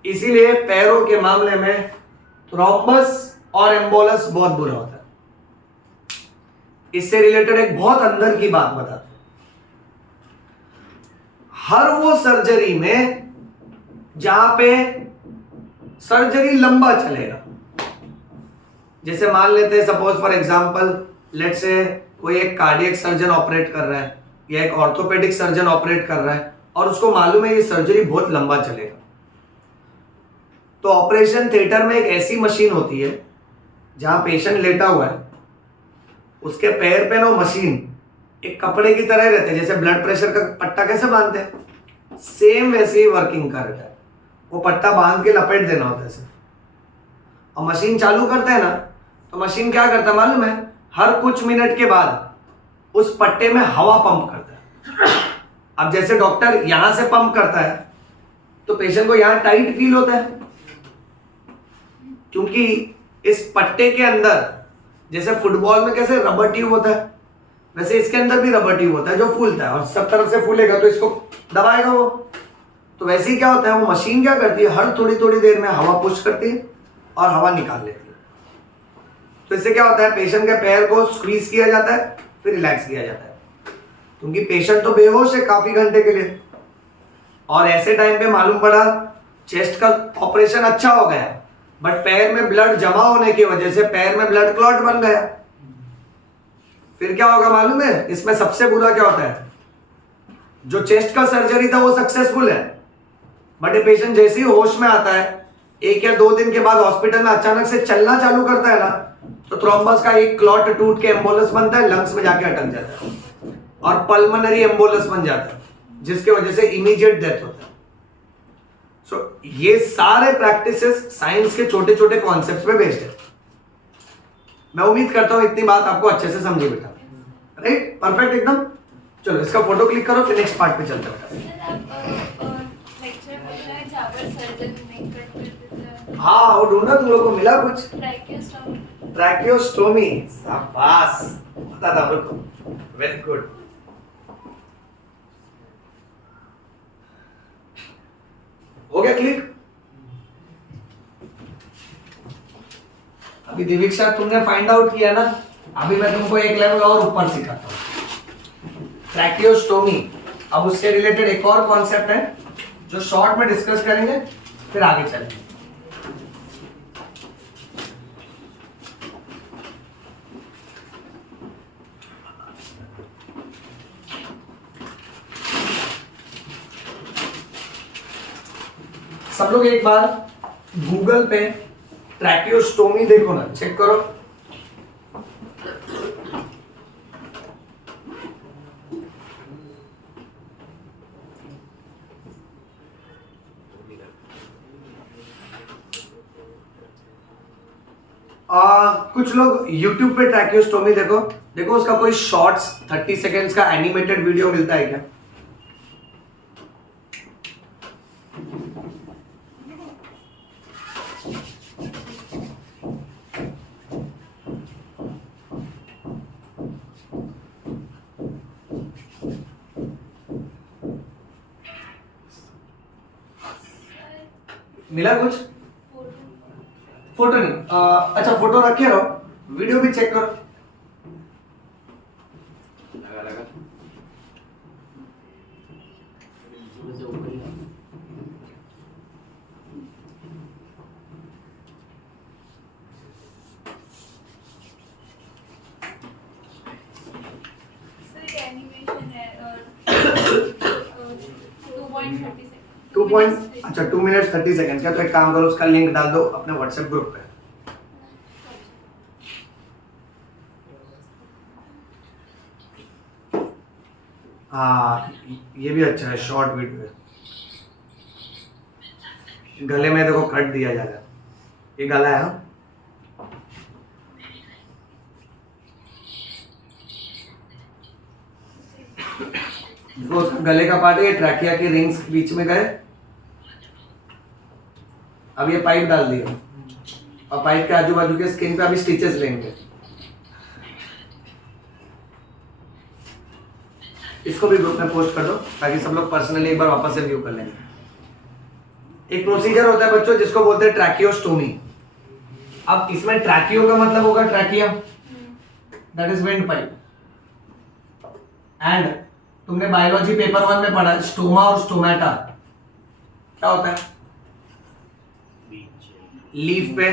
इसीलिए पैरों के मामले में थ्रोम्बस और एम्बोलस बहुत बुरा होता है। इससे रिलेटेड एक बहुत अंदर की बात बताता हूं। हर वो सर्जरी में जहां पे सर्जरी लंबा चलेगा, जैसे मान लेते हैं सपोज फॉर एग्जांपल, लेट्स से कोई एक कार्डियक सर्जन ऑपरेट कर रहा है या एक ऑर्थोपेडिक सर्जन ऑपरेट कर रहा है, और उसको मालूम है ये सर्जरी बहुत लंबा चलेगा, तो ऑपरेशन थिएटर में एक ऐसी मशीन होती है जहां पेशेंट लेटा हुआ है, उसके पैर पे ना मशीन एक कपड़े की तरह रहते हैं, जैसे ब्लड प्रेशर का पट्टा कैसे बांधते हैं, सेम वैसे ही वर्किंग कर रहा है। वो पट्टा बांध के लपेट देना होता है सिर्फ, और मशीन चालू करते हैं ना, तो मशीन क्या करता है मालूम है? हर कुछ मिनट के बाद उस पट्टे में हवा पंप करता है। अब जैसे डॉक्टर यहां से पंप करता है तो पेशेंट को यहां टाइट फील होता है, क्योंकि इस पट्टे के अंदर जैसे फुटबॉल में कैसे रबर ट्यूब होता है, वैसे इसके अंदर भी रबर ट्यूब होता है जो फूलता है, और सब तरफ से फूलेगा तो इसको दबाएगा वो। तो वैसे ही क्या होता है, वो मशीन क्या करती है, हर थोड़ी थोड़ी देर में हवा पुश करती है और हवा निकाल लेती है। तो इससे क्या होता है, पेशेंट के पैर को स्क्वीज किया जाता है, फिर रिलैक्स किया जाता है, क्योंकि पेशेंट तो बेहोश है काफी घंटे के लिए, और ऐसे टाइम पे मालूम पड़ा चेस्ट का ऑपरेशन अच्छा हो गया, बट पैर में ब्लड जमा होने की वजह से पैर में ब्लड क्लॉट बन गया। फिर क्या होगा मालूम है? इसमें सबसे बुरा क्या होता है, जो चेस्ट का सर्जरी था वो सक्सेसफुल है, बट ये पेशेंट जैसे ही होश में आता है, 1 या 2 दिन के बाद हॉस्पिटल में अचानक से चलना चालू करता है ना, तो थ्रोम्बस का एक क्लॉट टूट के एम्बोलस बनता है, लंग्स में जाके अटक जाता है और पल्मोनरी एम्बोलस बन जाता है, जिसके वजह से इमीडिएट डेथ होता है। सो ये सारे प्रैक्टिसेस साइंस के छोटे छोटे कॉन्सेप्ट्स पे बेस्ड है। मैं उम्मीद करता हूं इतनी बात आपको अच्छे से समझी बेटा, राइट? परफेक्ट एकदम। चलो इसका फोटो क्लिक करो, फिर नेक्स्ट पार्ट पे चलते हैं। लेक्चर में है जहाँ पर सर्जन नहीं कर देता है। हाँ, वो ढूंढा, तुम लोग को मिला कुछ? ट्रैकियोस्टोमी। ट्रैकियोस्टोमी, शाबाश, पता था मेरे को, वेरी गुड। हो गया क्लिक? अभी दिवीक्षा तुमने फाइंड आउट किया ना, अभी मैं तुमको एक लेवल और ऊपर सिखाता हूँ, ट्रैकियोस्टोमी। अब उससे रिलेटेड एक और कॉन्सेप्ट है जो शॉर्ट में डिस्कस करेंगे, फिर आगे चलेंगे। सब लोग एक बार गूगल पे ट्रैकियोस्टोमी देखो ना, चेक करो। कुछ लोग YouTube पे ट्रैकियोस्टोमी देखो, देखो उसका कोई शॉर्ट्स 30 सेकेंड्स का एनिमेटेड वीडियो मिलता है क्या? मिला कुछ? फोटो नहीं, अच्छा फोटो रखे रहो, वीडियो भी चेक करो। सर एनिमेशन है और 2.30 अच्छा 2 मिनट 30 सेकंड का। तो एक काम करो, उसका लिंक डाल दो अपने व्हाट्सएप ग्रुप पे। हाँ, ये भी अच्छा है, शॉर्ट वीडियो है। गले में देखो कट दिया जाएगा, ये गला है। हाँ? देखो उसका गले का पार्ट है, ये ट्रैकिया के रिंग्स बीच में गए। अब ये पाइप डाल दिया और पाइप के आजू बाजू के स्किन पे अभी स्टिचेस लेंगे। इसको भी ग्रुप में पोस्ट कर दो ताकि सब लोग पर्सनली एक बार वापस से व्यू कर लेंगे। एक प्रोसीजर होता है बच्चों जिसको बोलते हैं ट्रैकियोस्टोमी। अब इसमें ट्रैकियो का मतलब होगा trachea, that is wind pipe. And तुमने बायोलॉजी पेपर 1 में पढ़ा स्टोमा और स्टोमेटा क्या होता है? लीफ पे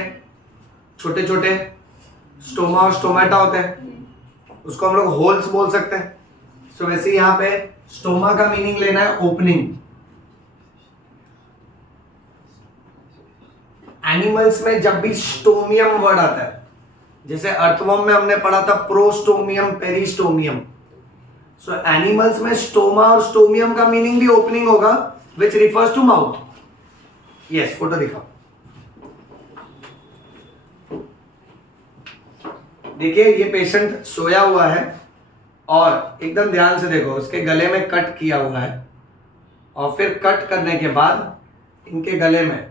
छोटे छोटे स्टोमा और स्टोमेटा होते हैं, उसको हम लोग होल्स बोल सकते हैं। सो वैसे यहाँ पे स्टोमा का मीनिंग लेना है ओपनिंग। एनिमल्स में जब भी स्टोमियम वर्ड आता है, जैसे अर्थवर्म में हमने पढ़ा था प्रोस्टोमियम पेरिस्टोमियम, सो एनिमल्स में स्टोमा और स्टोमियम का मीनिंग भी ओपनिंग होगा, which refers to mouth. Yes, photo दिखाओ। देखिए ये पेशेंट सोया हुआ है और एकदम ध्यान से देखो, उसके गले में कट किया हुआ है और फिर कट करने के बाद इनके गले में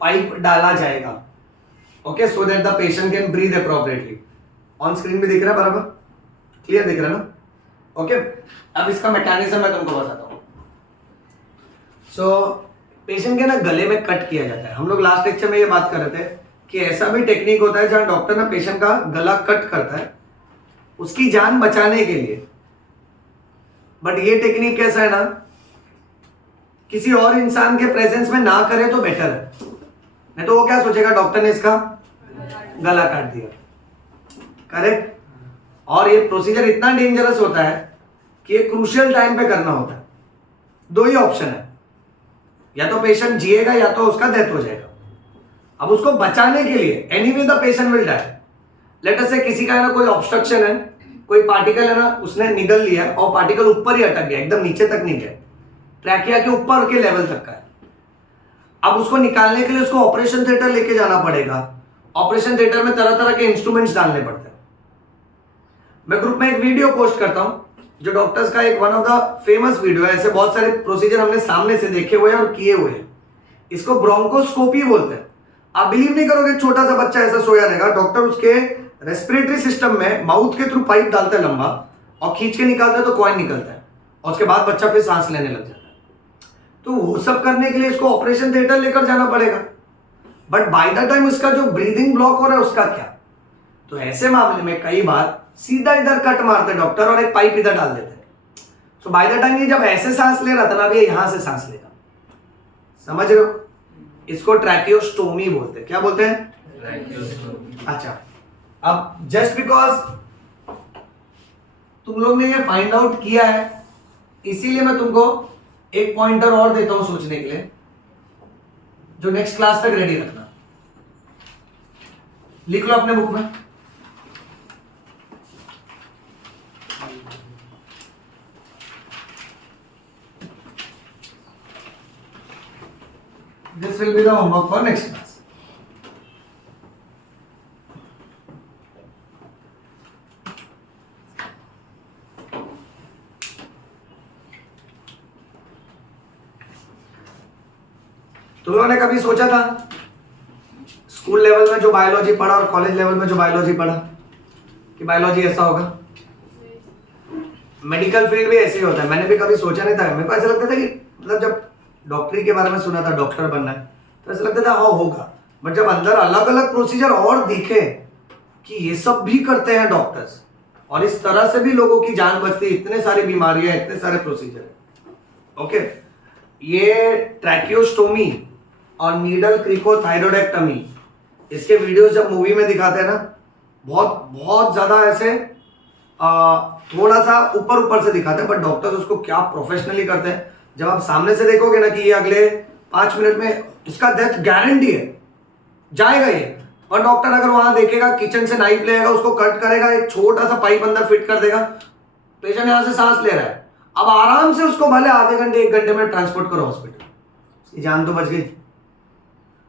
पाइप डाला जाएगा। Okay, so that the patient can breathe appropriately. On screen भी दिख रहा है बराबर? क्लियर दिख रहा है ना? ओके, अब इसका मैकेनिज्म मैं तुमको बताता हूँ। सो पेशेंट के ना गले में कट किया जाता है। हम लोग लास्ट लेक्चर में ये बात कर रहे थे कि ऐसा भी टेक्निक होता है जहां डॉक्टर ना पेशेंट का गला कट करता है उसकी जान बचाने के लिए। बट ये टेक्निक कैसा है ना, किसी और इंसान के प्रेजेंस में ना करे तो बेटर है, नहीं तो वो क्या सोचेगा डॉक्टर ने इसका गला काट दिया। करेक्ट? और ये प्रोसीजर इतना डेंजरस होता है कि ये क्रूशियल टाइम पे करना होता है। 2 ही ऑप्शन है, या तो पेशेंट जिएगा या तो उसका डेथ हो जाएगा। अब उसको बचाने के लिए anyway the patient will die. Let us से किसी का है ना कोई ऑब्स्ट्रक्शन है, कोई पार्टिकल है ना उसने निगल लिया और पार्टिकल ऊपर ही अटक गया, एकदम नीचे तक नहीं गया, ट्रैकिया के ऊपर के लेवल तक का है। अब उसको निकालने के लिए उसको ऑपरेशन थिएटर लेके जाना पड़ेगा। ऑपरेशन थिएटर में तरह तरह के इंस्ट्रूमेंट्स डालने पड़ते हैं। मैं ग्रुप में एक वीडियो पोस्ट करता हूं जो डॉक्टर्स का एक one of the famous video है। ऐसे बहुत सारे प्रोसीजर हमने सामने से देखे हुए हैं और किए हुए हैं। इसको ब्रोंकोस्कोपी बोलते हैं। आप बिलीव नहीं करोगे, छोटा सा बच्चा ऐसा सोया रहेगा, डॉक्टर उसके रेस्पिरेटरी सिस्टम में माउथ के थ्रू पाइप डालते हैं लंबा और खींच के निकालते हैं तो कॉइन निकलता है और उसके बाद बच्चा फिर सांस लेने लग जाता है। तो वो सब करने के लिए इसको ऑपरेशन थिएटर लेकर जाना पड़ेगा। बट बाय द टाइम उसका जो ब्रीदिंग ब्लॉक हो रहा है उसका क्या? तो ऐसे मामले में कई बार सीधा इधर कट मारते डॉक्टर और एक पाइप इधर डाल देते हैं। सो बाय द टाइम ये जब ऐसे सांस ले रहा था ना, अभी यहां से सांस लेगा। समझ रहे हो? इसको ट्रैकियोस्टोमी बोलते हैं। क्या बोलते हैं? अच्छा, अब जस्ट बिकॉज तुम लोग ने ये फाइंड आउट किया है इसीलिए मैं तुमको एक पॉइंटर और देता हूं सोचने के लिए, जो नेक्स्ट क्लास तक रेडी रखना। लिख लो अपने बुक में। This will be the homework for next class. तुम लोगों ने कभी सोचा था स्कूल लेवल में जो बायोलॉजी पढ़ा और कॉलेज लेवल में जो बायोलॉजी पढ़ा कि बायोलॉजी ऐसा होगा? मेडिकल फील्ड भी ऐसे ही होता है। मैंने भी कभी सोचा नहीं था। मेरे को ऐसा लगता था कि मतलब जब डॉक्टरी के बारे में सुना था, डॉक्टर बनना है, तो ऐसा लगता था हाँ होगा। बट जब अंदर अलग अलग प्रोसीजर और दिखे कि ये सब भी करते हैं डॉक्टर्स और इस तरह से भी लोगों की जान बचती है, इतने सारी बीमारियां, इतने सारे प्रोसीजर है। ओके, ये ट्रैकियोस्टोमी और नीडल क्रिकोथायरॉयडेक्टमी, इसके वीडियोस जब मूवी में दिखाते हैं ना, बहुत बहुत ज्यादा ऐसे थोड़ा सा ऊपर ऊपर से दिखाते हैं, बट डॉक्टर्स उसको क्या प्रोफेशनली करते हैं। जब आप सामने से देखोगे ना कि ये अगले 5 मिनट में इसका डेथ गारंटी है, जाएगा ये, और डॉक्टर अगर वहां देखेगा, किचन से नाइफ लेगा, उसको कट करेगा, एक छोटा सा पाइप अंदर फिट कर देगा, पेशेंट यहां से सांस ले रहा है, अब आराम से उसको भले आधे घंटे 1 घंटे में ट्रांसपोर्ट करो हॉस्पिटल, उसकी जान तो बच गई।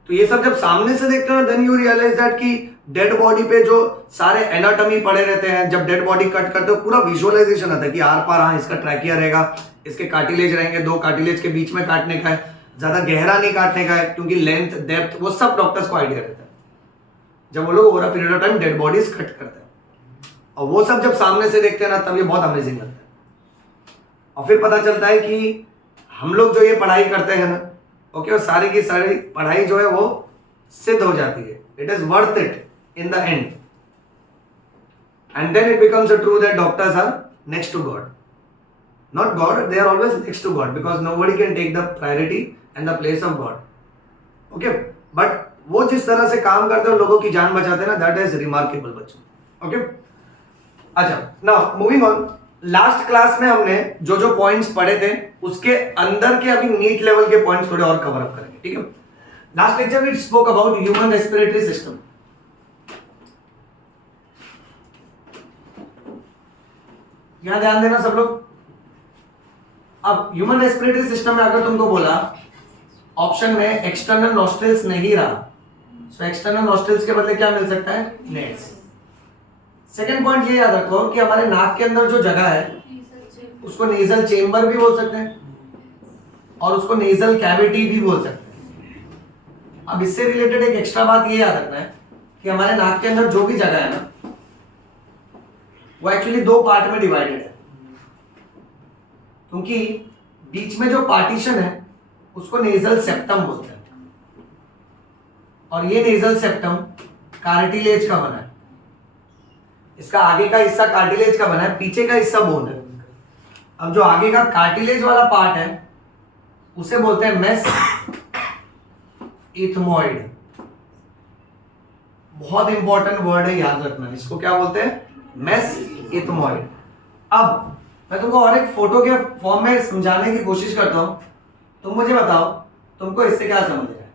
तो ये सब जब सामने से देखते हो ना, देन यू रियलाइज दैट कि डेड बॉडी पे जो सारे एनाटॉमी पड़े रहते हैं, जब डेड बॉडी कट करते हो पूरा विजुअलाइजेशन आता है कि आर पार हाँ इसका ट्रैकिया रहेगा, इसके कार्टिलेज रहेंगे, 2 कार्टिलेज के बीच में काटने का है, ज्यादा गहरा नहीं काटने का है, क्योंकि लेंथ डेप्थ वो सब डॉक्टर्स को आइडिया रहता है जब वो लोग over a period of time dead bodies cut करते हैं। और वो सब जब सामने से देखते हैं ना, तब ये बहुत अमेजिंग लगता है। और फिर पता चलता है कि हम लोग जो ये पढ़ाई करते हैं ना, ओके, और सारी की सारी पढ़ाई जो है वो सिद्ध हो जाती है। It is worth it in the end, and then it becomes a true that doctors are next to God. Not God, they are always next to God because nobody can take the priority and the place of God. Okay, but वो जिस तरह से काम करते हैं, लोगों की जान बचाते हैं ना, that is remarkable बच्चों। Okay, अच्छा, now moving on, last class में हमने जो जो पॉइंट्स पढ़े थे उसके अंदर के अभी नीट लेवल के पॉइंट्स थोड़े और कवर अप करेंगे, ठीक है। Last lecture we spoke about human respiratory system. यहां ध्यान देना सब लोग। अब ह्यूमन रेस्पिरेटरी सिस्टम में अगर तुमको बोला ऑप्शन में एक्सटर्नल नॉस्ट्रिल्स नहीं रहा, तो एक्सटर्नल नॉस्ट्रिल्स के बदले क्या मिल सकता है? नेट्स। सेकंड पॉइंट ये याद रखो कि हमारे नाक के अंदर जो जगह है उसको नेजल चेंबर भी बोल सकते हैं और उसको नेजल कैविटी भी बोल सकते हैं। अब इससे रिलेटेड एक एक्स्ट्रा बात ये याद रखना है कि हमारे नाक के अंदर जो भी जगह है ना, वो एक्चुअली 2 पार्ट में डिवाइडेड है, क्योंकि बीच में जो पार्टीशन है उसको नेजल सेप्टम बोलते हैं और ये नेजल सेप्टम कार्टिलेज का बना है। इसका आगे का हिस्सा कार्टिलेज का बना है, पीछे का हिस्सा बोन है। अब जो आगे का कार्टिलेज वाला पार्ट है उसे बोलते हैं मेस इथमोइड। बहुत इंपॉर्टेंट वर्ड है, याद रखना। इसको क्या बोलते हैं? Mess ethmoid. अब मैं तुमको और एक फोटो के फॉर्म में समझाने की कोशिश करता हूं। तुम मुझे बताओ तुमको इससे क्या समझ रहा है?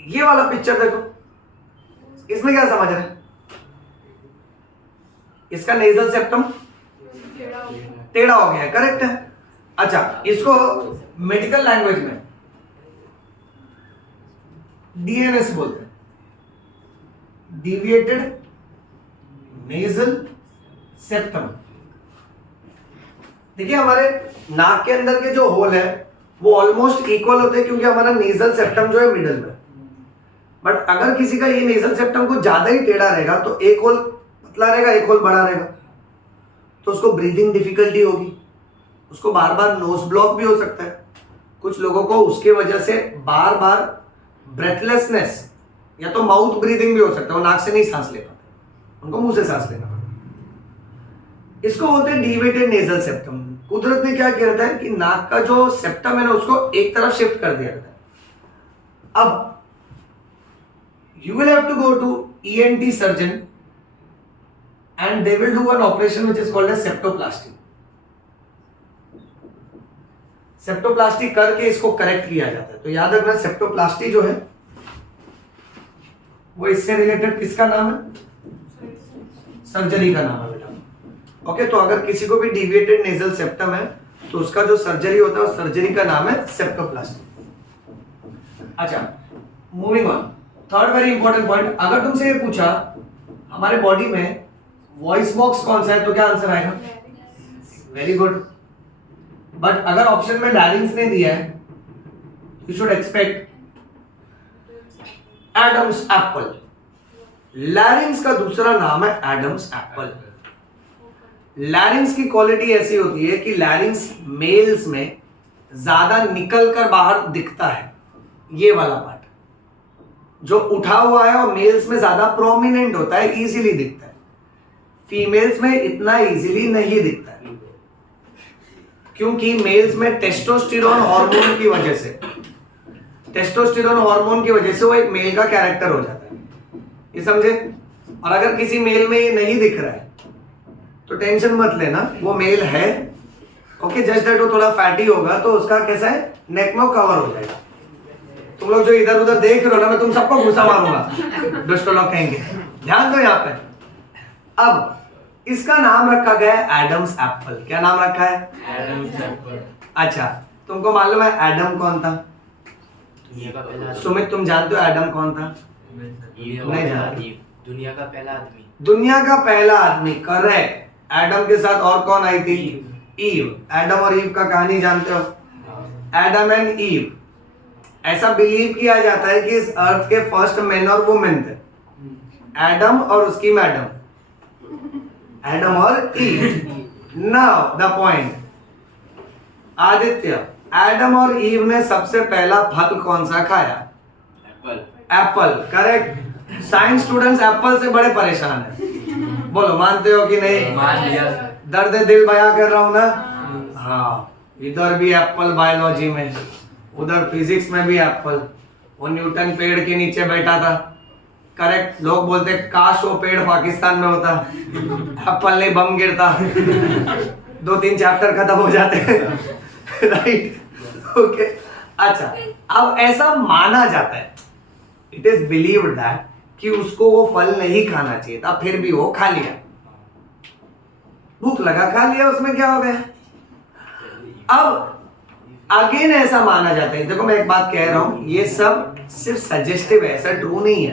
ये वाला पिक्चर देखो, इसमें क्या समझ रहे हैं? इसका नेजल सेप्टम टेढ़ा हो गया है, करेक्ट है। अच्छा, इसको मेडिकल लैंग्वेज में डीएनएस बोलते हैं, डिविएटेड नेजल सेप्टम। देखिए हमारे नाक के अंदर के जो होल है वो ऑलमोस्ट इक्वल होते हैं क्योंकि हमारा नेजल सेप्टम जो है मिडल में। बट अगर किसी का ये नेजल सेप्टम को ज्यादा ही टेढ़ा रहेगा तो एक होल पतला रहेगा, एक होल बड़ा रहेगा, तो उसको ब्रीदिंग डिफिकल्टी होगी, उसको बार बार नोज ब्लॉक भी हो सकता है। कुछ लोगों को उसके वजह से बार बार ब्रेथलेसनेस या तो माउथ ब्रीदिंग भी हो सकता है, वो नाक से नहीं सांस ले पाते, उनको मुंह से सांस लेना पड़ता है। इसको बोलते हैं डिविएटेड नेजल सेप्टम। कुदरत ने क्या किया है कि नाक का जो सेप्टम है ना उसको एक तरफ शिफ्ट कर दिया था। अब you will have to go to ENT surgeon and they will do one operation which is called as septoplasty. Septoplasty करके इसको करेक्ट किया जाता है। तो याद रखना सेप्टोप्लास्टी जो है वो इससे रिलेटेड किसका नाम है? सर्जरी का नाम है बेटा। ओके, तो अगर किसी को भी डिविएटेड नेजल सेप्टम है तो उसका जो सर्जरी होता है उस सर्जरी का नाम है सेप्टोप्लास्टी। अच्छा, moving on, third very important point, अगर तुमसे ये पूछा हमारे बॉडी में वॉइस बॉक्स कौन सा है तो क्या आंसर आएगा? Very good. बट अगर ऑप्शन में लैरिंक्स ने दिया है you should expect Adam's apple. Larynx का दूसरा नाम है एडम्स एप्पल। लैरिंक्स की क्वालिटी ऐसी होती है कि लैरिंक्स मेल्स में ज्यादा निकल कर बाहर दिखता है, ये वाला पार्ट जो उठा हुआ है और मेल्स में ज्यादा प्रोमिनेंट होता है, इजीली दिखता है। फीमेल्स में इतना इजीली नहीं दिखता है क्योंकि मेल्स में टेस्टोस्टेरोन हार्मोन की वजह से, टेस्टोस्टेरोन हार्मोन की वजह से वो एक मेल का कैरेक्टर हो जाता है, ये समझे। और अगर किसी मेल में ये नहीं दिख रहा है तो टेंशन मत लेना, वो मेल है। ओके, जस्ट दैट वो थोड़ा फैटी होगा तो उसका कैसा है, नेक में कवर हो जाएगा। तुम लोग जो इधर उधर देख रहे हो ना, मैं तुम सबको घुसा मारूंगा, दुष्ट लोग कहेंगे। ध्यान दो यहाँ पे। अब इसका नाम रखा गया है एडम्स एप्पल। क्या नाम रखा है? Adam's apple. अच्छा, तुमको मालूम है एडम कौन था? दुनिया का पहला सुमित, तुम जानते हो एडम कौन था? नहीं जानती। दुनिया का पहला आदमी। दुनिया का पहला आदमी, करेक्ट। एडम के साथ और कौन आई थी? ईव। एडम और ईव का कहानी जानते हो? Adam and Eve. ऐसा बिलीव किया जाता है कि इस अर्थ के फर्स्ट मैन और वुमेन थे, एडम और उसकी मैडम, एडम और Eve. Now the point, Aditya, Adam और ईव ने सबसे पहला फल कौन सा खाया? Apple. Apple, correct. Science students apple से बड़े परेशान हैं, बोलो मानते हो कि नहीं? मान लिया। दर्द दिल बयां कर रहा हूं ना। हाँ, इधर भी एप्पल बायोलॉजी में, उधर फिजिक्स में भी एप्पल। वो न्यूटन पेड़ के नीचे बैठा था, करेक्ट। लोग बोलते काश वो पेड़ पाकिस्तान में होता, एप्पल नहीं बम गिरता, 2-3 चैप्टर खत्म हो जाते। Right, okay. अच्छा, अब ऐसा माना जाता है, इट इज बिलीव्ड दैट कि उसको वो फल नहीं खाना चाहिए था, फिर भी वो खा लिया। भूख लगा, खा लिया, उसमें क्या हो गया? अब अगेन ऐसा माना जाता है, देखो मैं एक बात कह रहा हूं, ये सब सिर्फ सजेस्टिव है, ऐसा ट्रू नहीं है।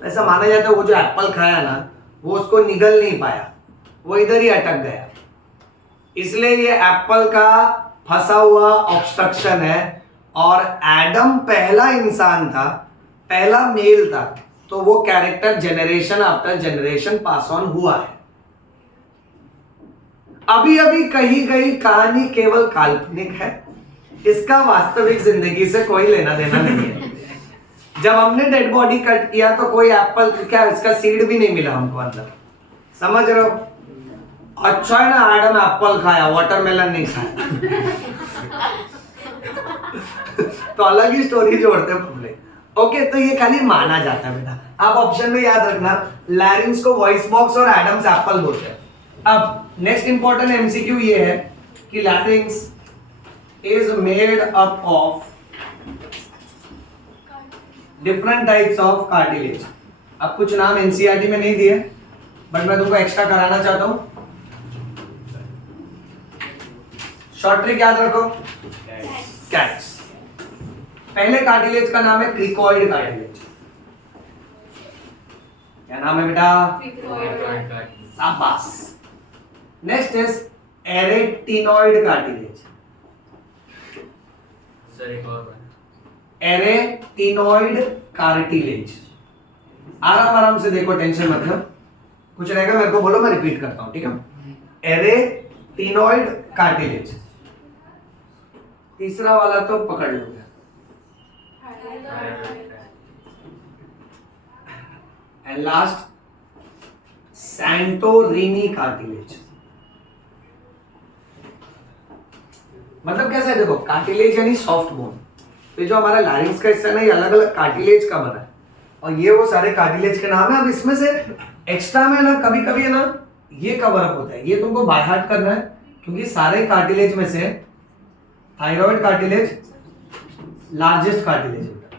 तो ऐसा माना जाता है वो जो एप्पल खाया ना वो उसको निगल नहीं पाया, वो इधर ही अटक गया, इसलिए ये एप्पल का फंसा हुआ ऑब्स्ट्रक्शन है। और एडम पहला इंसान था, पहला मेल था, तो वो character generation after generation pass on हुआ है। अभी अभी कही गई कहानी केवल काल्पनिक है, इसका वास्तविक जिंदगी से कोई लेना देना नहीं है। जब हमने डेड बॉडी कट किया तो कोई एप्पल, क्या इसका सीड भी नहीं मिला हमको अंदर, समझ रहे हो? अच्छा है ना, एडम एप्पल खाया, वाटरमेलन नहीं खाया। तो अलग ही स्टोरी जोड़ते हैं पब्लिक। ओके, तो ये खाली माना जाता है बेटा। आप ऑप्शन में याद रखना, लैरिंक्स को वॉइस बॉक्स और एडम्स एप्पल बोलते हैं। अब नेक्स्ट इंपॉर्टेंट एमसीक्यू ये है कि लैरिंग्स is made up of different types of cartilage. अब कुछ नाम एनसीईआरटी में नहीं दिए, बट मैं तुमको एक्स्ट्रा कराना चाहता हूं। शॉर्ट ट्रिक याद रखो, कैट्स। पहले कार्टिलेज का नाम है क्रिकॉइड कार्टिलेज। क्या नाम है बेटा? शाबाश। Next is arytenoid cartilage. Sir एक और बार। Arytenoid cartilage. आराम आराम से देखो, टेंशन मत लो, कुछ रहेगा मेरे को बोलो, मैं रिपीट करता हूं, ठीक है? Arytenoid cartilage. तीसरा वाला तो पकड़ लोगे। And last Santorini cartilage. मतलब कैसा है देखो, कार्टिलेज यानी सॉफ्ट बोन। तो जो हमारा लैरिंग्स का हिस्सा है ना, ये अलग अलग कार्टिलेज का बना है, और ये वो सारे कार्टिलेज के नाम है। अब इसमें से एक्स्ट्रा में ना कभी कभी है ना ये कवर अप होता है, ये तुमको बाय हार्ट करना है, क्योंकि सारे कार्टिलेज में से थायराइड कार्टिलेज लार्जेस्ट कार्टिलेज होता है।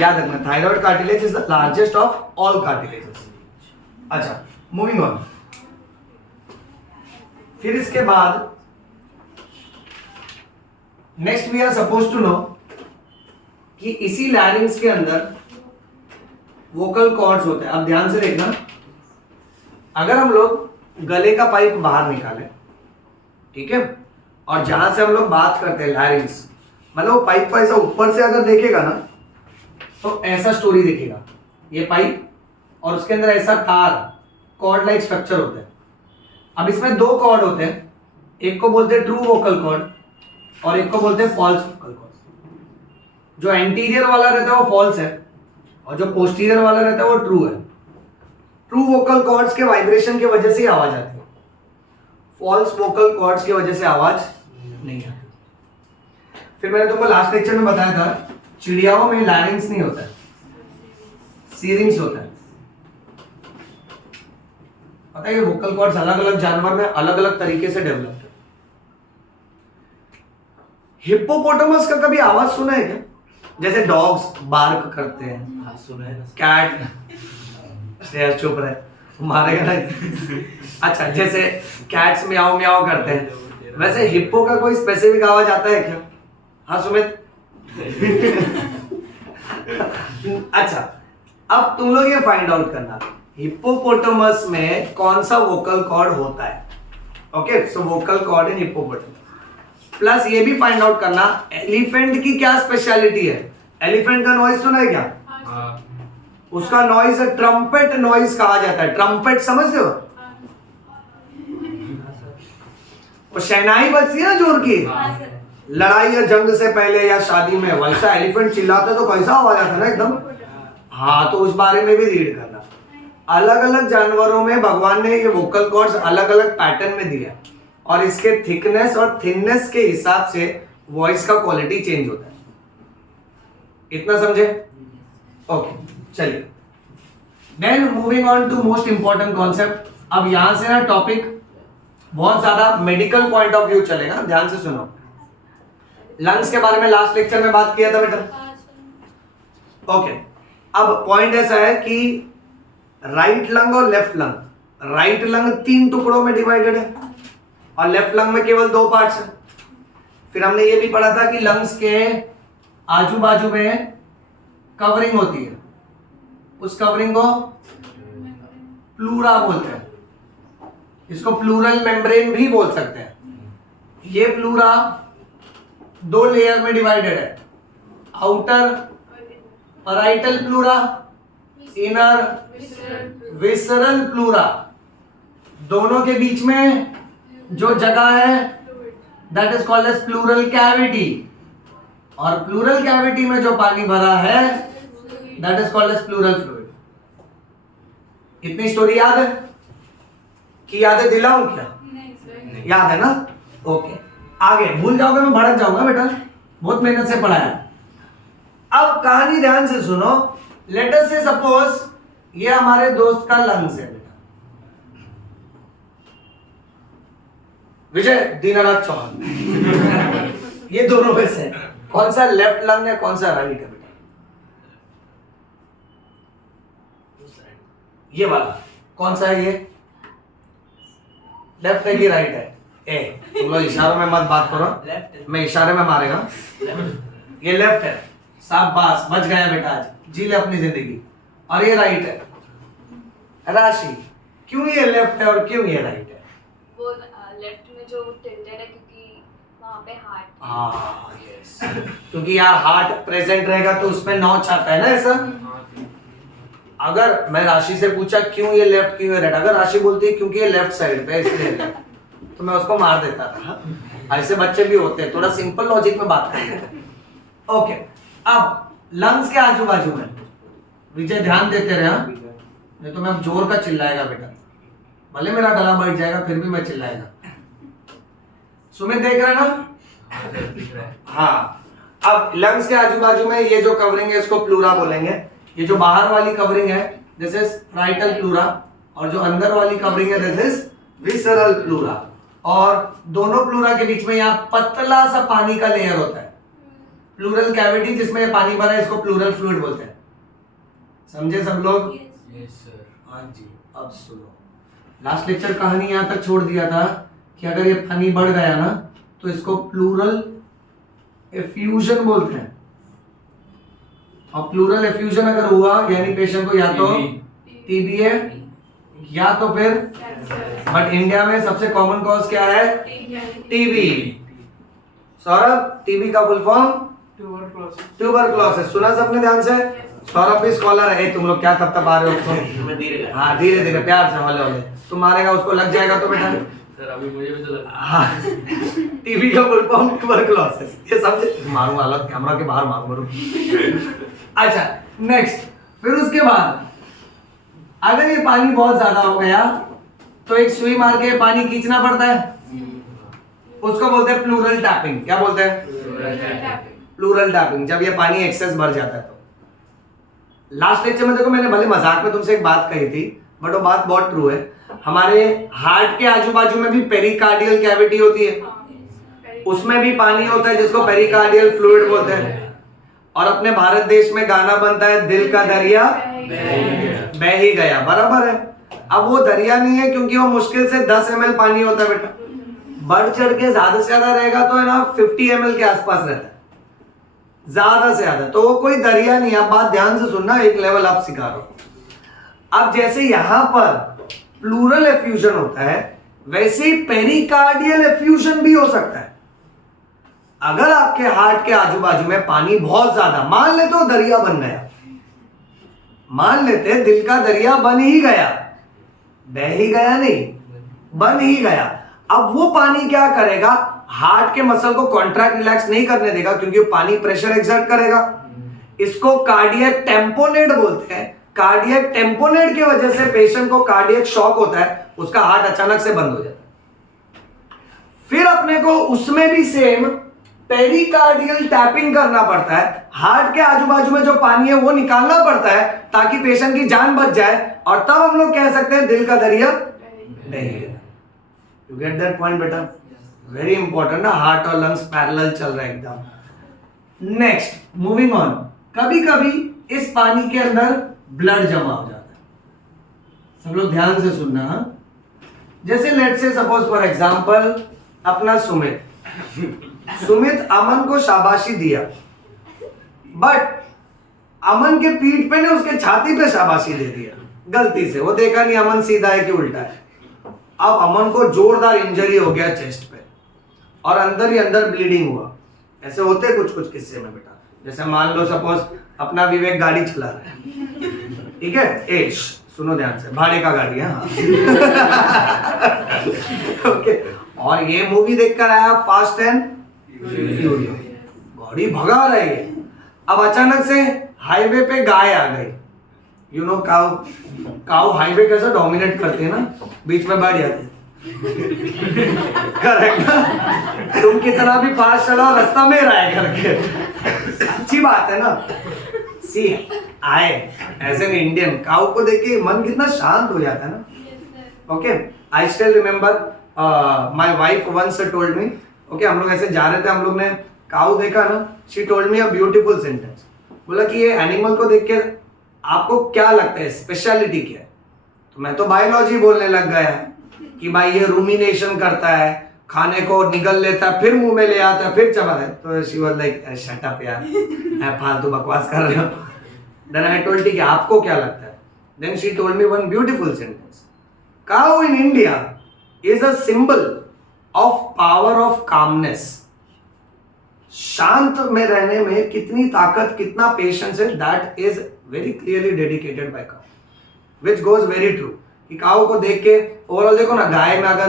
याद रखना, thyroid cartilage is the largest of all cartilages. अच्छा, मूविंग ऑन। फिर इसके बाद next we are suppose to know कि इसी लैरिंग्स के अंदर वोकल कॉर्ड्स होते हैं। अब ध्यान से देखना, अगर हम लोग गले का पाइप बाहर निकालें, ठीक है, और जहां से हम लोग बात करते हैं लैरिंग्स, मतलब वो पाइप को ऐसा ऊपर से अगर देखेगा ना तो ऐसा स्टोरी दिखेगा, ये पाइप और उसके अंदर ऐसा तार कॉर्ड लाइक स्ट्रक्चर होता है। अब इसमें दो कॉर्ड होते हैं, एक को बोलते हैं ट्रू वोकल कॉर्ड और एक को बोलते हैं फॉल्स वोकल कॉर्ड। जो एंटीरियर वाला रहता है वो फॉल्स है और जो पोस्टीरियर वाला रहता है वो ट्रू है। ट्रू वोकल कॉर्ड्स के वाइब्रेशन की वजह से आवाज आती है, फॉल्स वोकल कॉर्ड्स की वजह से आवाज नहीं आती। फिर मैंने तुमको लास्ट लेक्चर में बताया था, चिड़ियाओं में लैरिंग्स नहीं होता है, सीरिंग्स होता है। पता है कि वोकल कॉर्ड्स अलग अलग जानवर में अलग अलग तरीके से डेवलप है। हिप्पोपोटामस का कभी आवाज सुना है क्या? जैसे डॉग्स बार्क करते हैं, हाँ सुना है ना। कैट शेर चुप रहे, मारेगा ना। अच्छा, जैसे कैट्स म्याऊ म्याऊ करते हैं, वैसे हिप्पो का कोई स्पेसिफिक आवाज आता है क्या? हाँ सुमित। अच्छा, अब तुम लोग ये फाइंड आउट करना, हिप्पोपोटामस में कौन सा वोकल कॉर्ड होता है। ओके, सो वोकल कॉर्ड इन हिप्पोपोटामस। प्लस ये भी फाइंड आउट करना, एलिफेंट की क्या स्पेशलिटी है। एलिफेंट का नॉइज सुना है क्या? हाँ। उसका नॉइज ट्रम्पेट नॉइज कहा जाता है। ट्रम्पेट समझते हो? वो शहनाई बजती है ना जोर की, हाँ सर। लड़ाई या जंग से पहले या शादी में, वैसा एलिफेंट चिल्लाता तो कैसा आवाज आता है ना एकदम। हाँ, तो उस बारे में भी रीड करना। अलग अलग जानवरों में भगवान ने ये वोकल कॉर्ड्स अलग अलग पैटर्न में दिया और इसके थिकनेस और थिननेस के हिसाब से वॉइस का क्वालिटी चेंज होता है। इतना समझे? ओके, चलिए। Then moving on to most important concept. अब यहां से ना टॉपिक बहुत ज्यादा मेडिकल पॉइंट ऑफ व्यू चलेगा, ध्यान से सुनो। लंग्स के बारे में लास्ट लेक्चर में बात किया था बेटा। ओके, अब पॉइंट ऐसा है कि राइट लंग और लेफ्ट लंग, राइट लंग 3 टुकड़ों में डिवाइडेड है और लेफ्ट लंग में केवल 2 पार्ट्स है। फिर हमने ये भी पढ़ा था कि लंग्स के आजू बाजू में कवरिंग होती है, उस कवरिंग को प्लूरा बोलते हैं, इसको प्लूरल मेम्ब्रेन भी बोल सकते हैं। ये प्लूरा 2 लेयर में डिवाइडेड है, outer parietal pleura, inner visceral pleura. दोनों के बीच में जो जगह है that is called as pleural cavity, और प्लूरल कैविटी में जो पानी भरा है that is called as pleural fluid. इतनी स्टोरी याद है कि याद है? दिलाऊं क्या? नहीं सर। याद है ना? ओके, आगे भूल जाओगे मैं भड़क जाऊंगा बेटा, बहुत मेहनत से पढ़ाया। अब कहानी ध्यान से सुनो। लेट अस से सपोज ये हमारे दोस्त का लंग्स है बेटा, विजय दीनानाथ चौहान ये दोनों में से कौन सा लेफ्ट लंग है, कौन सा राइट है बेटा? ये वाला कौन सा है? ये लेफ्ट है कि राइट है? ए तुम लोग इशारों में मत बात करो, मैं इशारे में मारेगा। ये लेफ्ट है, शाबाश, बच गया बेटा, आज जी ले अपनी जिंदगी। और ये राइट है। राशि, क्यों ये लेफ्ट है और क्यों ये राइट है? वो लेफ्ट में जो टिल्टेड है क्योंकि वहाँ पे हार्ट। हाँ यस, क्योंकि यार हार्ट प्रेजेंट रहेगा तो उसमें नॉच आता है ना ऐसा। अगर मैं राशि से पूछा क्यों ये लेफ्ट क्यों ये राइट, अगर राशि बोलती है क्योंकि ये लेफ्ट साइड पे इसलिए left, तो मैं उसको मार देता था। ऐसे बच्चे भी होते हैं, थोड़ा सिंपल लॉजिक में बात करते हैं। ओके, अब लंग्स के आजू बाजू में विजय ध्यान देते रहे, हाँ? नहीं तो मैं अब जोर का चिल्लाएगा बेटा, भले मेरा गला बैठ जाएगा फिर भी मैं चिल्लाएगा। सुमित देख रहे हैं ना? हाँ, अब लंग्स के आजू बाजू में ये जो कवरिंग है इसको प्लूरा बोलेंगे। ये जो बाहर वाली कवरिंग है दिस इज राइटल प्लूरा, और जो अंदर वाली कवरिंग है दिस इज विसरल प्लूरा। और दोनों प्लूरा के बीच में यहाँ पतला सा पानी का लेयर होता है, प्लूरल कैविटी जिसमें पानी भरा है, इसको प्लूरल फ्लूइड बोलते हैं। समझे सब लोग? हाँ जी। अब सुनो, लास्ट लेक्चर कहानी यहाँ तक छोड़ दिया था कि अगर ये पानी बढ़ गया ना तो इसको प्लूरल एफ्यूजन बोलते हैं। और प्लूरल एफ्यूजन अगर हुआ यानी पेशेंट को या तो टीबी है या तो फिर, बट इंडिया में सबसे कॉमन कॉज क्या है? टीबी। सौरभ, टीबी का फुल फॉर्म ट्यूबरक्लोसिस। सुना सबने ध्यान से? सौरभ भी स्कॉलर है। तुम लोग क्या तब तक आ रहे हो उसको? हाँ धीरे धीरे प्यार से, हौले हौले। तुम मारेगा उसको लग जाएगा तो बेटा सर अभी मुझे भी तो लगा। हाँ, टीबी का फुल फॉर्म ट्यूबरक्लोसिस, ये समझे? मारूंगा अलग कैमरा के बाहर मारूंगा। अच्छा नेक्स्ट, फिर उसके बाद अगर ये पानी बहुत ज्यादा हो गया तो एक सुई मार के पानी खींचना पड़ता है, उसको बोलते हैं प्लूरल टैपिंग। क्या बोलते हैं? Pleural tapping. जब ये पानी एक्सेस भर जाता है तो। लास्ट लेक्चर में देखो मैंने भले मजाक में तुमसे एक बात कही थी, बट वो बात बहुत ट्रू है। हमारे हार्ट के आजू बाजू में भी पेरिकार्डियल कैविटी होती है, उसमें भी पानी होता है जिसको पेरिकार्डियल फ्लूइड बोलते हैं। और अपने भारत देश में गाना बनता है दिल का दरिया बह ही गया, बराबर है। अब वो दरिया नहीं है क्योंकि वो मुश्किल से 10 ml पानी होता है बेटा, बढ़ चढ़ के ज्यादा से ज्यादा रहेगा तो है ना 50 ml के आसपास रहता है, ज्यादा से ज्यादा, तो वो कोई दरिया नहीं। आप बात ध्यान से सुनना, एक लेवल आप सिखा रहा हूं। अब जैसे यहां पर प्लूरल एफ्यूजन होता है वैसे ही पेरिकार्डियल एफ्यूजन भी हो सकता है। अगर आपके हार्ट के आजू बाजू में पानी बहुत ज्यादा, मान लेते हो दरिया बन गया, मान लेते दिल का दरिया बन ही गया, बह ही गया नहीं, बन ही गया। अब वो पानी क्या करेगा? हार्ट के मसल को कॉन्ट्रैक्ट रिलैक्स नहीं करने देगा क्योंकि वो पानी प्रेशर एक्सर्ट करेगा। इसको कार्डियक टेम्पोनेट बोलते हैं। कार्डियक टेम्पोनेट की वजह से पेशेंट को कार्डियक शॉक होता है, उसका हार्ट अचानक से बंद हो जाता है। फिर अपने को उसमें भी सेम पेरिकार्डियल टैपिंग करना पड़ता है, हार्ट के आजू बाजू में जो पानी है वो निकालना पड़ता है ताकि पेशेंट की जान बच जाए, और तब हम लोग कह सकते हैं दिल का दरिया बह गया। यू गेट दैट पॉइंट बेटा? वेरी इंपॉर्टेंट ना, हार्ट और लंग्स पैरेलल चल रहा है एकदम। नेक्स्ट, मूविंग ऑन, कभी कभी इस पानी के अंदर ब्लड जमा हो जाता है। सब लोग ध्यान से सुनना। जैसे let's say suppose for example अपना सुमित अमन को शाबाशी दिया, बट अमन के पीठ पे ने उसके छाती पे शाबाशी दे दिया गलती से, वो देखा नहीं अमन सीधा है कि उल्टा है। अब अमन को जोरदार इंजरी हो गया चेस्ट पे और अंदर ही अंदर ब्लीडिंग हुआ। ऐसे होते हैं कुछ कुछ किस्से में बेटा। जैसे मान लो सपोज अपना विवेक गाड़ी चला रहा है, ठीक है, सुनो ध्यान से, भाड़े का गाड़ी है ओके, और ये मूवी देखकर आया फास्ट एंड फ्यूरियस, गाड़ी भगा रही है। अब अचानक से हाईवे पे गाय आ गई, यू नो काऊ हाईवे कैसे डोमिनेट करते हैं ना, बीच में बैठ जाते हैं करेक्ट ना? तुम कितना भी फास्ट चलाओ रास्ता में रहा है करके, अच्छी बात है ना। सी आए एज एन इंडियन, काऊ को देख के मन कितना शांत हो जाता है ना। Okay, I still remember my wife once told me, okay, हम लोग ऐसे जा रहे थे, हम लोग ने काऊ देखा ना, she told me a beautiful sentence, बोला कि ये एनिमल को देख के आपको क्या लगता है, स्पेशलिटी क्या है? तो मैं तो बायोलॉजी बोलने लग गया कि भाई ये रूमिनेशन करता है, खाने को निगल लेता है, फिर मुंह में ले आता है, फिर चबाता है। तो she was like shut up यार, मैं फालतू बकवास कर रहा हूँ। देन आई टोल्ड कि आपको क्या लगता है? Then she told me one beautiful sentence, cow in India is a symbol of power of calmness. शांत में रहने में कितनी ताकत, कितना पेशेंस है, that is very clearly dedicated by cow, which goes very true. कि काऊ को देख के ओवरऑल देखो ना, गाय में अगर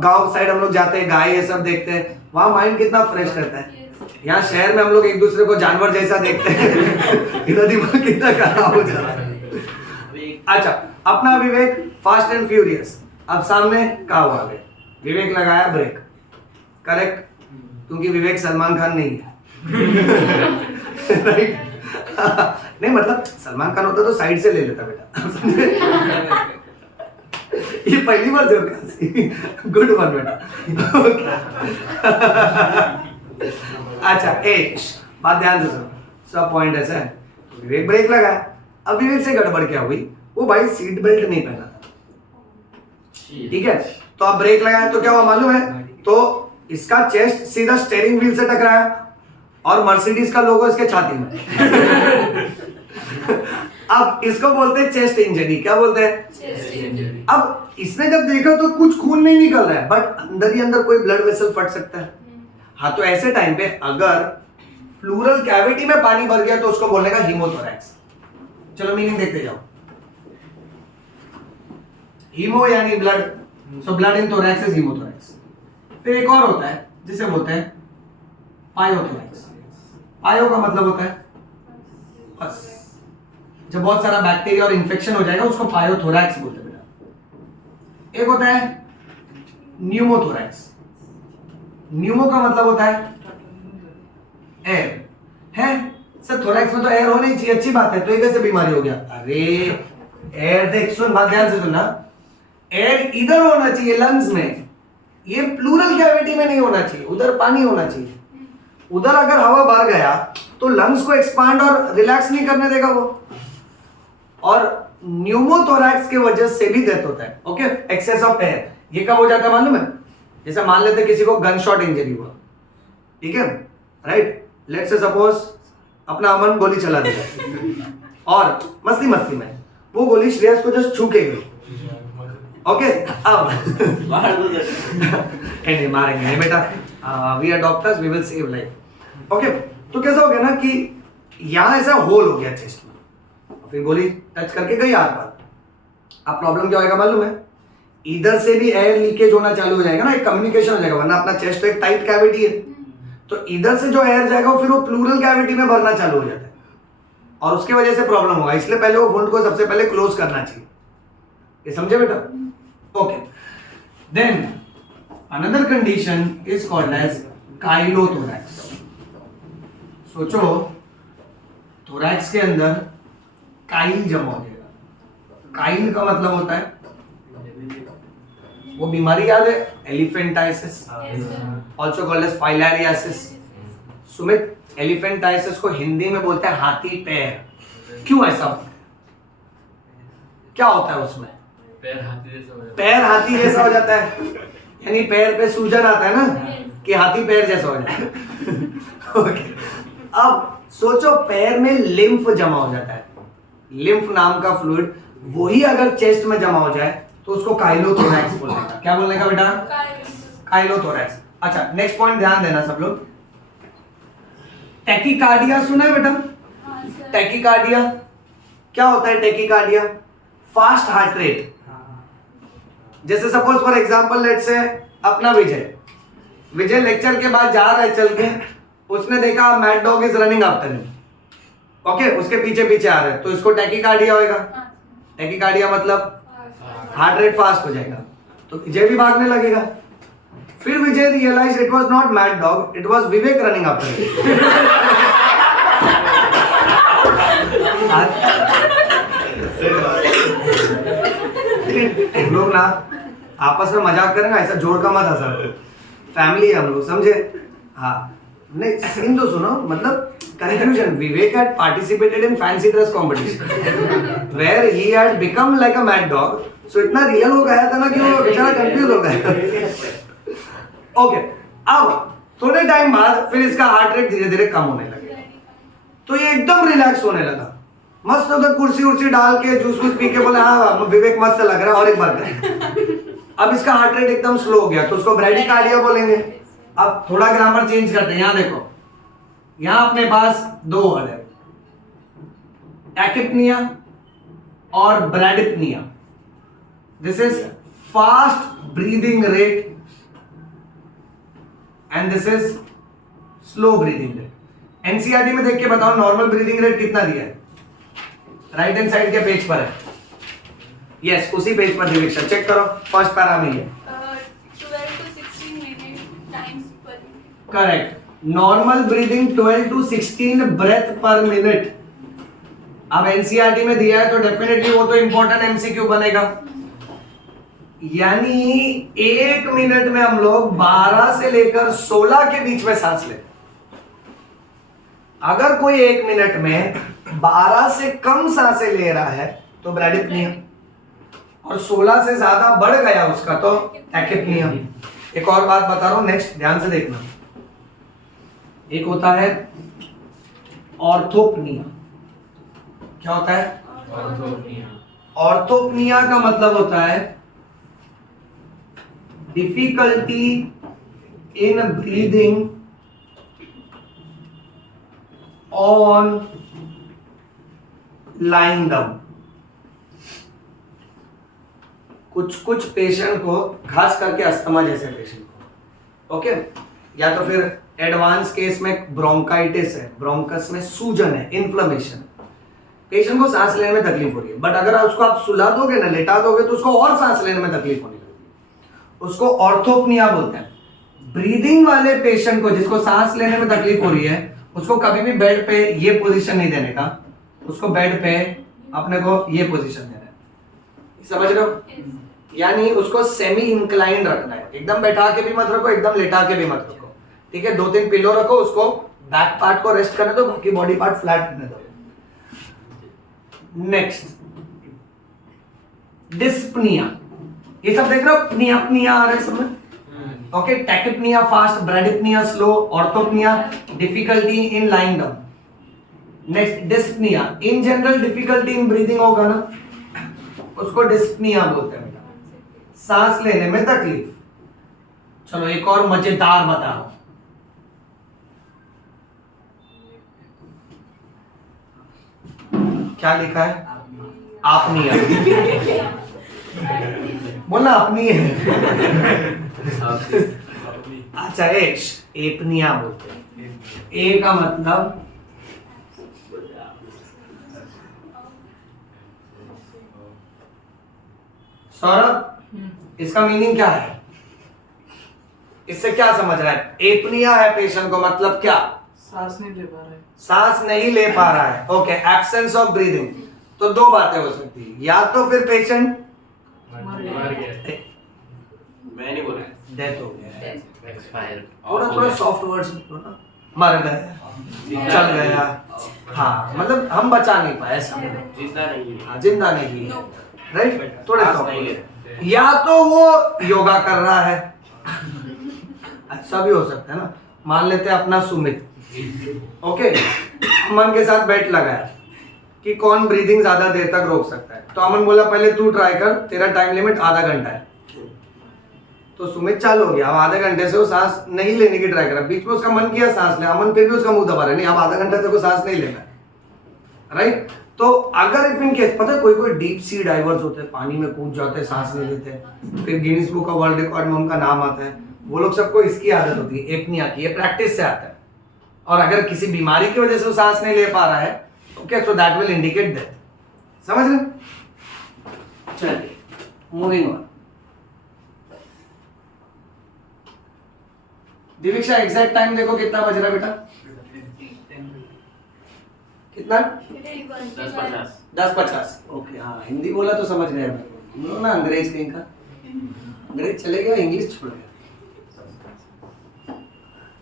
गांव साइड हम लोग जाते हैं, गाय ये सब देखते हैं, वहां माइंड कितना फ्रेश रहता है। यहाँ शहर में हम लोग एक दूसरे को जानवर जैसा देखते हैं, इधर दिमाग कितना खराब हो जाता है। अच्छा, अपना विवेक फास्ट एंड फ्यूरियस, अब सामने काऊ आ गए, विवेक लगाया ब्रेक, करेक्ट, क्योंकि विवेक सलमान खान नहीं है। राइट? नहीं मतलब सलमान खान होता तो साइड से ले लेता बेटा। ये पहली बार जोर का, गुड वन बेटा। अच्छा, बात ध्यान से सुनो, सब पॉइंट ऐसा है, विवेक ब्रेक लगाया, अब विवेक से गड़बड़ क्या हुई, वो भाई सीट बेल्ट नहीं पहना था, ठीक है, तो अब ब्रेक लगाया तो क्या हुआ मालूम है, तो इसका चेस्ट सीधा स्टीयरिंग व्हील से टकराया और मर्सिडीज का लोगो इसके छाती में। अब इसको बोलते हैं चेस्ट इंजरी, क्या बोलते हैं? अब इसने जब देखा तो कुछ खून नहीं निकल रहा है, बट अंदर ही अंदर कोई ब्लड वेसल फट सकता है। हाँ, तो ऐसे टाइम पे अगर प्लूरल कैविटी में पानी भर गया तो उसको बोलने का हीमोथोरैक्स। चलो मीनिंग देखते जाओ। हीमो यानी blood, so blood in thorax is hemothorax. फिर एक और होता है जिसे बोलते हैं पायोथोरैक्स। पायो का मतलब होता है बस, जब बहुत सारा बैक्टीरिया और इंफेक्शन हो जाएगा उसको पायोथोरैक्स बोलते हैं बेटा। एक होता है न्यूमोथोरैक्स। न्यूमो का मतलब होता है एयर है सर, थोरैक्स में तो एयर होनी चाहिए, अच्छी बात है, तो ये कैसे बीमारी हो गया? अरे एयर देख, सुन बात ध्यान से सुनना, एयर इधर होना चाहिए लंग्स में, ये प्लूरल कैविटी में नहीं होना चाहिए, उधर पानी होना चाहिए। उधर अगर हवा भर गया तो लंग्स को एक्सपांड और रिलैक्स नहीं करने देगा वो, और न्यूमोथोरैक्स की वजह से भी डेथ होता है। Okay, excess of air. ये कब हो जाता है मालूम है? जैसे मान लेते किसी को गन शॉट इंजरी हुआ, ठीक है, राइट, लेट्स से सपोज अपना अमन गोली चला दिया और मस्ती मस्ती में वो गोली श्रेयस को जस्ट छू के गई, ओके, अब नहीं मारेंगे नहीं बेटा, we are doctors, we will save life. Okay, तो कैसा हो गया ना कि यहां ऐसा होल हो गया चेस्ट में, फिर गोली टच करके गई आर पार। अब प्रॉब्लम क्या होगा मालूम है? इधर से भी एयर लीकेज होना चालू हो जाएगा ना, एक कम्युनिकेशन हो जाएगा, वरना अपना चेस्ट एक टाइट कैविटी है, तो इधर से जो एयर जाएगा वो फिर वो प्लूरल कैविटी में भरना चालू हो जाता है और उसके वजह से प्रॉब्लम होगा। इसलिए पहले वो वुंड को सबसे पहले क्लोज करना चाहिए। ये समझे बेटा? Okay, then another condition is called as chylothorax. सोचो, थोरैक्स के अंदर काइल जमा हो जाएगा। काइल का मतलब होता है वो बीमारी याद है, elephantiasis, also called as filariasis. Sumit, elephantiasis को हिंदी में बोलते हैं हाथी पैर। क्यों ऐसा? क्या होता है उसमें? पैर हाथी जैसा हो जाता है, यानी पैर पे सूजन आता है ना कि हाथी पैर जैसा हो जाता है। ओके, अब सोचो पैर में लिम्फ जमा हो जाता है, लिम्फ नाम का फ्लूइड, वही अगर चेस्ट में जमा हो जाए तो उसको काइलोथोरैक्स बोलने का। क्या बोलने का बेटा? काइलोथोरैक्स। अच्छा, नेक्स्ट पॉइंट ध्यान देना सब लोग। टैकीकार्डिया सुना है बेटा? टैकीकार्डिया क्या होता है? Tachycardia fast heart rate. जैसे suppose for example let's say अपना विजय लेक्चर के बाद जा रहा है चल के, उसने देखा mad dog is running after him, okay, उसके पीछे पीछे आ रहे हैं, तो इसको टैकीकार्डिया होएगा। टैकीकार्डिया मतलब हार्ट रेट फास्ट हो जाएगा, तो विजय भी भागने लगेगा। फिर Vijay realise it was not mad dog, it was Vivek running after him. लोग ना आपस में मजाक करें ना, ऐसा जोर का मत हंसा, फैमिली है हम लोग, समझे? हाँ, नहीं सीन तो सुनो, मतलब confusion. Vivek had participated in fancy dress competition where he had become like a mad dog. So इतना रियल हो गया था ना कि वो बेचारा कंफ्यूज हो गया. ओके, अब थोड़े टाइम बाद फिर इसका हार्ट रेट धीरे धीरे कम होने लगे, तो ये एकदम रिलैक्स होने लगा. मस्त उधर कुर्सी उर्सी डाल के जूस वूस पी के बोले हाँ विवेक मस्त लग रहा है और एक बार करें. अब इसका हार्ट रेट एकदम स्लो हो गया, तो उसको ब्रैडिकार्डिया बोलेंगे. अब थोड़ा ग्रामर चेंज करते हैं. यहाँ देखो, यहाँ अपने पास दो वर्ड है, टैकिपनिया और bradypnoea. This is fast breathing rate and this is slow breathing rate. NCERT में देख के बताओ नॉर्मल ब्रीदिंग रेट कितना दिया है? राइट हैंड साइड के पेज पर है. यस, उसी पेज पर दिवीक्षा चेक करो, फर्स्ट पैरा में है 12 to 16 minute times per minute. Correct. Normal breathing 12 to 16 breath per minute. अब एनसीईआरटी में दिया है तो डेफिनेटली वो तो इंपॉर्टेंट एमसीक्यू बनेगा. यानी एक मिनट में हम लोग 12 से लेकर 16 के बीच में सांस लेते. अगर कोई एक मिनट में 12 से कम सांसें ले रहा है तो ब्रैडिपनिया, और 16 से ज्यादा बढ़ गया उसका तो टैकिपनिया. एक और बात बता रहा हूं, नेक्स्ट ध्यान से देखना. एक होता है ऑर्थोपनिया. क्या होता है? ऑर्थोपनिया का मतलब होता है difficulty in breathing on lying down. कुछ पेशेंट को, खास करके अस्थमा जैसे पेशेंट को, ओके, या तो फिर एडवांस केस में ब्रोंकाइटिस है, ब्रोंकस में सूजन है, इन्फ्लेमेशन, पेशेंट को सांस लेने में तकलीफ हो रही है, बट अगर उसको आप सुला दोगे ना, लेटा दोगे, तो उसको और सांस लेने में तकलीफ होने लगेगी. उसको ऑर्थोपनिया बोलते हैं. ब्रीदिंग वाले पेशेंट को, जिसको सांस लेने में तकलीफ हो रही है, उसको कभी भी बेड पे ये पोजीशन नहीं देने का. उसको बेड पे अपने को ये पोजीशन देना है. समझ रहे हो? यानी उसको सेमी इंक्लाइंड रखना है. एकदम बैठा के भी मत रखो, एकदम लेटा के भी मत रखो. ठीक है, 2-3 पिलो रखो, उसको बैक पार्ट को रेस्ट करने दो, बाकी बॉडी पार्ट फ्लैट रहने दो. Next, dyspnoea. ये सब देख रहे हो, पनिया पनिया आ रहा है सब में. Okay, tachypnoea fast, bradypnoea slow, orthopnoea difficulty in lying down. Next, dyspnoea. In general difficulty in breathing होगा ना, उसको डिस्पनिया बोलते हैं बेटा, सांस लेने में तकलीफ. चलो एक और मजेदार बताओ. क्या लिखा है? आपनिया. बोलना अपनी है. अच्छा, एपनिया बोलते हैं. ए का मतलब सौरभ, इसका मीनिंग क्या है? इससे क्या समझ रहा है? एपनिया है पेशेंट को, मतलब क्या? सांस नहीं ले पा रहा है. सांस नहीं ले पा रहा है. Okay, absence of breathing. तो दो बातें हो सकती है, या तो फिर पेशेंट मर गया. मैं नहीं बोला, डेथ हो गया, एक्सपायर. थोड़ा सॉफ्ट वर्ड्स बोलो ना. मर गया, चल गया. हाँ, मतलब हम बचा नहीं पाए, ऐसा. जिंदा नहीं है. हाँ, जिंदा नहीं है. राइट, थोड़े सांस सॉफ्ट नहीं वर्ड्स. या तो वो योगा कर रहा है, अच्छा भी हो सकता है ना. मान लेते हैं अपना सुमित, ओके, अमन के साथ बैठ लगाया कि कौन ब्रीदिंग ज्यादा देर तक रोक सकता है. तो अमन बोला पहले तू ट्राई कर, तेरा टाइम लिमिट आधा घंटा है. तो सुमित चालू हो गया. अब आधे घंटे से वो सांस नहीं लेने की ट्राई करा, बीच में उसका मन किया सांस ले, अमन फिर भी उसका मुंह दबा रहा है, नहीं अब आधा घंटा तक वो सांस नहीं लेना. राइट. तो अगर इफ इन केस, पता है कोई डीप सी डाइवर्स होते हैं, पानी में कूद जाते हैं, सांस नहीं लेते, फिर Guinness book of world record में उनका नाम आता है. वो लोग सबको इसकी आदत होती है, एपनिया की. ये प्रैक्टिस से आता है. और अगर किसी बीमारी की वजह से वो सांस नहीं ले पा रहा है, okay, so that will indicate death. समझ रहे? चलिए, मूविंग ऑन. दिवीक्षा, एग्जैक्ट टाइम देखो कितना बज रहा है बेटा? कितना? 10:50. 10:50. ओके, हाँ, हिंदी बोला तो समझ गया. हम लोग ना अंग्रेज कहीं का. ब्रेक चले गया, इंग्लिश छोड़ गया।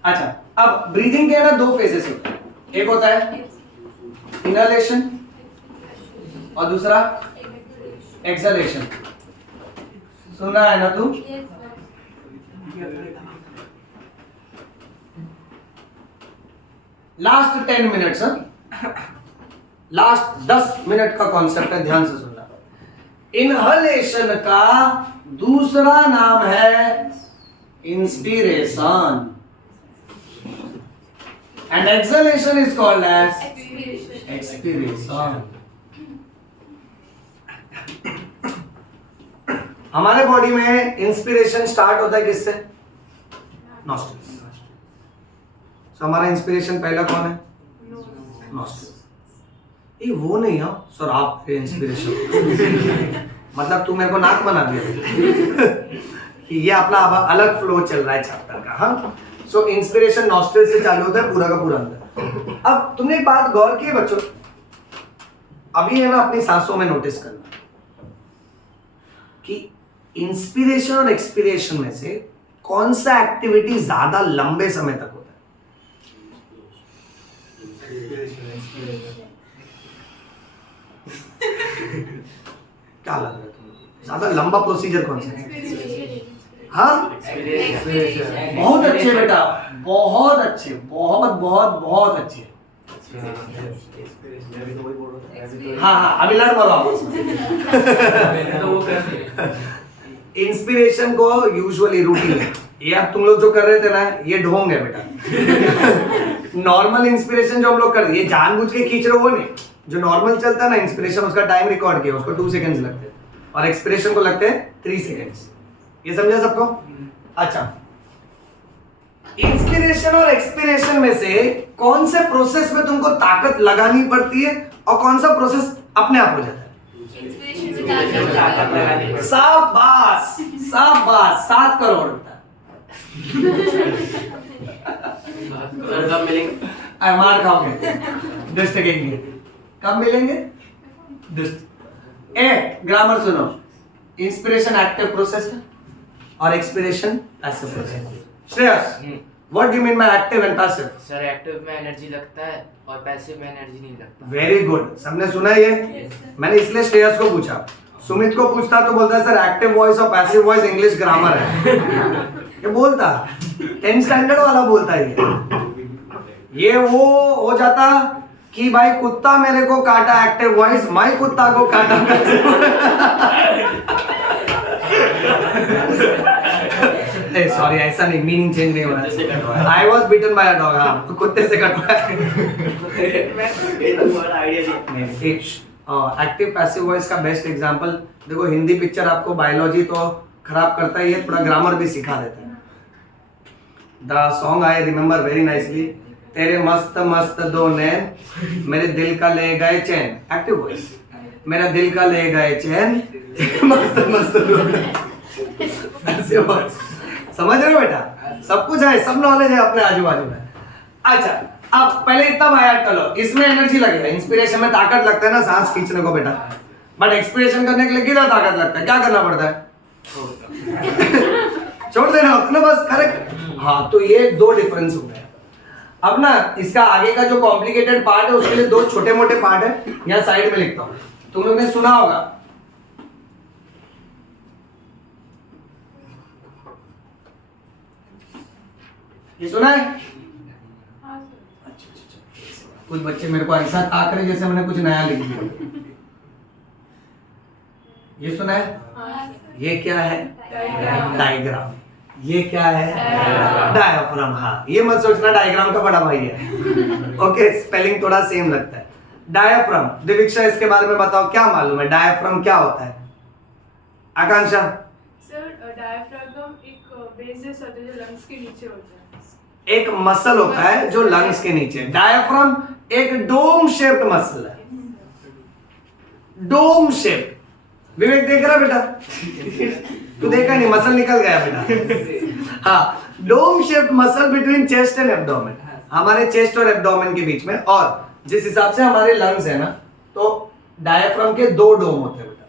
अच्छा, अब ब्रीदिंग के ना दो फेजेस होते हैं, एक होता है इनहेलेशन और दूसरा एक्सहेलेशन। सुन रहा है ना तू? लास्ट 10 मिनट्स, लास्ट 10 मिनट का कॉन्सेप्ट है, ध्यान से सुनना। इनहलेशन का दूसरा नाम है inspiration and exhalation is called as expiration. हमारे बॉडी में इंस्पिरेशन स्टार्ट होता है किससे? नॉस्ट्रिल्स। सो हमारा इंस्पिरेशन पहला कौन है? नॉस्ट्रिल्स। ये वो नहीं है सर, आप इंस्पिरेशन मतलब तू मेरे को नाक बना दिया कि ये अपना अलग फ्लो चल रहा है चैप्टर का। हाँ, सो इंस्पिरेशन नॉस्ट्रिल से चालू होता है पूरा का पूरा अंदर। अब तुमने एक बात गौर की है बच्चों, अभी है ना अपनी सांसों में नोटिस करना कि इंस्पिरेशन और एक्सपीरेशन में से कौन सा एक्टिविटी ज्यादा लंबे समय तक होता है? क्या लग रहा है तुम्हें ज्यादा लंबा प्रोसीजर कौन सा है? हाँ, बहुत अच्छे बेटा, बहुत अच्छे, बहुत बहुत बहुत अच्छे। हाँ हाँ, अभी लड़ मरो आपस में। इंस्पिरेशन को यूजुअली रूटीन, ये अब तुम लोग जो कर रहे थे ना, ये ढोंग है बेटा। नॉर्मल इंस्पिरेशन जो हम लोग कर रहे, ये जानबूझ के खींच रहे हो वो नहीं। जो नॉर्मल चलता है ना इंस्पिरेशन, उसका टाइम रिकॉर्ड किया, उसको 2 सेकंड्स लगते हैं और एक्सपिरेशन को लगते हैं 3 सेकंड्स। ये समझा सबको? अच्छा, इंस्पिरेशन और एक्सपिरेशन में से कौन से प्रोसेस में तुमको ताकत लगानी पड़ती है और कौन सा प्रोसेस अपने आप हो जाता है? शाबाश शाबाश, 7 करोड़ कब मिलेंगे? मार खाओगे, दस टकेंगे। कब मिलेंगे? ग्रामर सुनो, इंस्पिरेशन एक्टिव प्रोसेस है और expiration passive process. Shreyas, what do you mean by active and passive? Sir active में एनर्जी लगता है और पैसिव में एनर्जी नहीं लगता। वेरी गुड, सबने सुना है ये? मैंने इसलिए श्रेयस को पूछा, सुमित को पूछता तो बोलता सर एक्टिव वॉइस और पैसिव वॉइस इंग्लिश ग्रामर है। ये बोलता 10th स्टैंडर्ड वाला बोलता है ये वो हो जाता कि भाई कुत्ता मेरे को काटा एक्टिव वॉइस, मैं कुत्ता को काटा। सॉरी, ऐसा नहीं, मीनिंग चेंज नहीं होना। I was bitten by a dog. हाँ, कुत्ते से कटवाया। एक्टिव पैसिव वॉइस का बेस्ट एग्जांपल देखो, हिंदी पिक्चर आपको बायोलॉजी तो खराब करता ही है, थोड़ा ग्रामर भी सिखा देता है। The song I remember very nicely, तेरे मस्त मस्त दो नैन मेरे दिल का ले गए चैन। एक्टिव वॉइस, मेरा दिल का ले गए चैन मस्त मस्त दो नैन। समझ रहे हो बेटा? सब कुछ है, सब नॉलेज है अपने आजू बाजू में। अच्छा, अब पहले इतना बायात कर लो, इसमें एनर्जी लगेगा। इंस्पिरेशन में ताकत लगता है ना सांस खींचने को बेटा, बट एक्सपिरेशन करने के लिए कितना ताकत लगता है? क्या करना पड़ता है? छोड़ देना अपना बस, करेक्ट। हाँ, तो ये 2 डिफरेंस हो गए। अब ना इसका आगे का जो कॉम्प्लिकेटेड पार्ट है उसके लिए 2 छोटे मोटे पार्ट है, यहाँ साइड में लिखता हूँ, तुम लोग ने सुना होगा। ये सुना है? कुछ बच्चे मेरे को ऐसा ताक रहे जैसे मैंने कुछ नया लिख दिया। ये सुना है? ये क्या है? डायग्राम। ये क्या है? डायाफ्राम। हाँ, ये मत सोचना डायग्राम का बड़ा भाई है। ओके, स्पेलिंग थोड़ा सेम लगता है। डायाफ्राम, दिविक्षा इसके बारे में बताओ, क्या मालूम है डायाफ्राम क्या होता है? आकांक्षा? सर, डायफ्राम एक बेस जैसा होता है जो लंग्स के नीचे होता है। एक मसल होता है जो लंग्स के नीचे। डायाफ्राम एक डोम शेप्ड मसल है, डोम शेप। विवेक देख रहा बेटा? तू देखा नहीं, मसल निकल गया बेटा। हाँ, dome shaped muscle between chest and abdomen, हमारे चेस्ट और एब्डोमेन के बीच में। और जिस हिसाब से हमारे लंग्स है ना, तो डायफ्राम के 2 डोम होते हैं बेटा।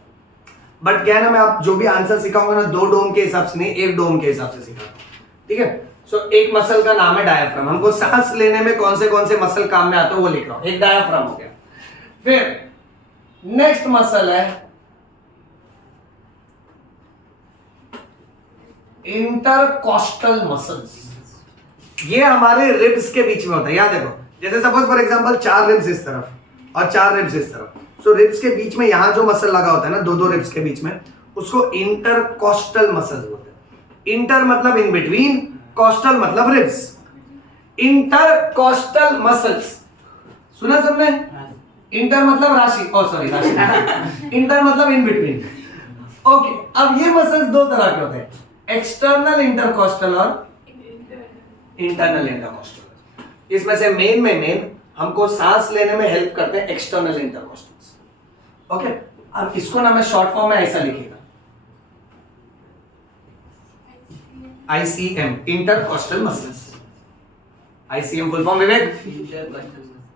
बट क्या है ना, मैं आप जो भी आंसर सिखाऊंगा ना 2 डोम के हिसाब से नहीं, 1 डोम के हिसाब से सिखाता हूं, ठीक है। सो एक मसल का नाम है डायफ्राम। हमको सांस लेने में कौन से मसल काम में आते हैं वो लिख रहा हूं। एक डायफ्राम हो गया। फिर नेक्स्ट मसल है इंटरकॉस्टल मसल्स। ये हमारे रिब्स के बीच में होता है। याद देखो, जैसे सपोज फॉर एग्जांपल 4 रिब्स इस तरफ और 4 रिब्स इस तरफ। सो रिब्स के बीच में यहां जो मसल लगा होता है ना, 2 रिब्स के बीच में, उसको इंटरकॉस्टल मसल्स बोलते हैं। इंटर मतलब इन बिटवीन, कॉस्टल मतलब रिब्स। इंटरकॉस्टल मसल्स सुना सबने? इंटर मतलब राशि, सॉरी राशि इंटर मतलब इन बिटवीन। ओके, अब ये मसल्स 2 तरह के होते हैं, एक्सटर्नल इंटरकॉस्टल और इंटरनल इंटरकॉस्टल। इसमें से मेन हमको सांस लेने में हेल्प करते हैं एक्सटर्नल इंटरकॉस्टल्स। ओके, अब इसको ना मैं शॉर्ट फॉर्म में ऐसा लिखेगा, ICM, intercostal muscles. ICM full form Vivek?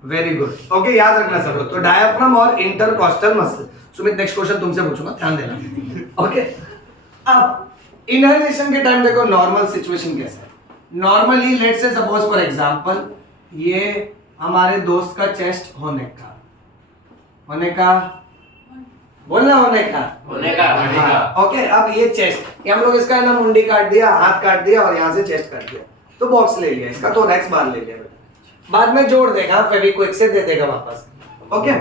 Very good. Okay, याद रखना सब लोग। तो डायफ्राम और intercostal muscle. Sumit, next question तुमसे पूछूंगा, ध्यान देना। ओके, अब इनहेलेशन के टाइम देखो नॉर्मल सिचुएशन कैसा है। Normally let's say suppose for example ये हमारे दोस्त का चेस्ट होने का बोलना होने का। ओके, अब ये चेस्ट, हम लोग इसका है ना मुंडी काट दिया, हाथ काट दिया और यहाँ से चेस्ट काट दिया, तो बॉक्स ले लिया इसका, तो नेक्स्ट बार ले लिया, बाद में जोड़ देगा, फेविक्विक से दे देगा वापस। ओके,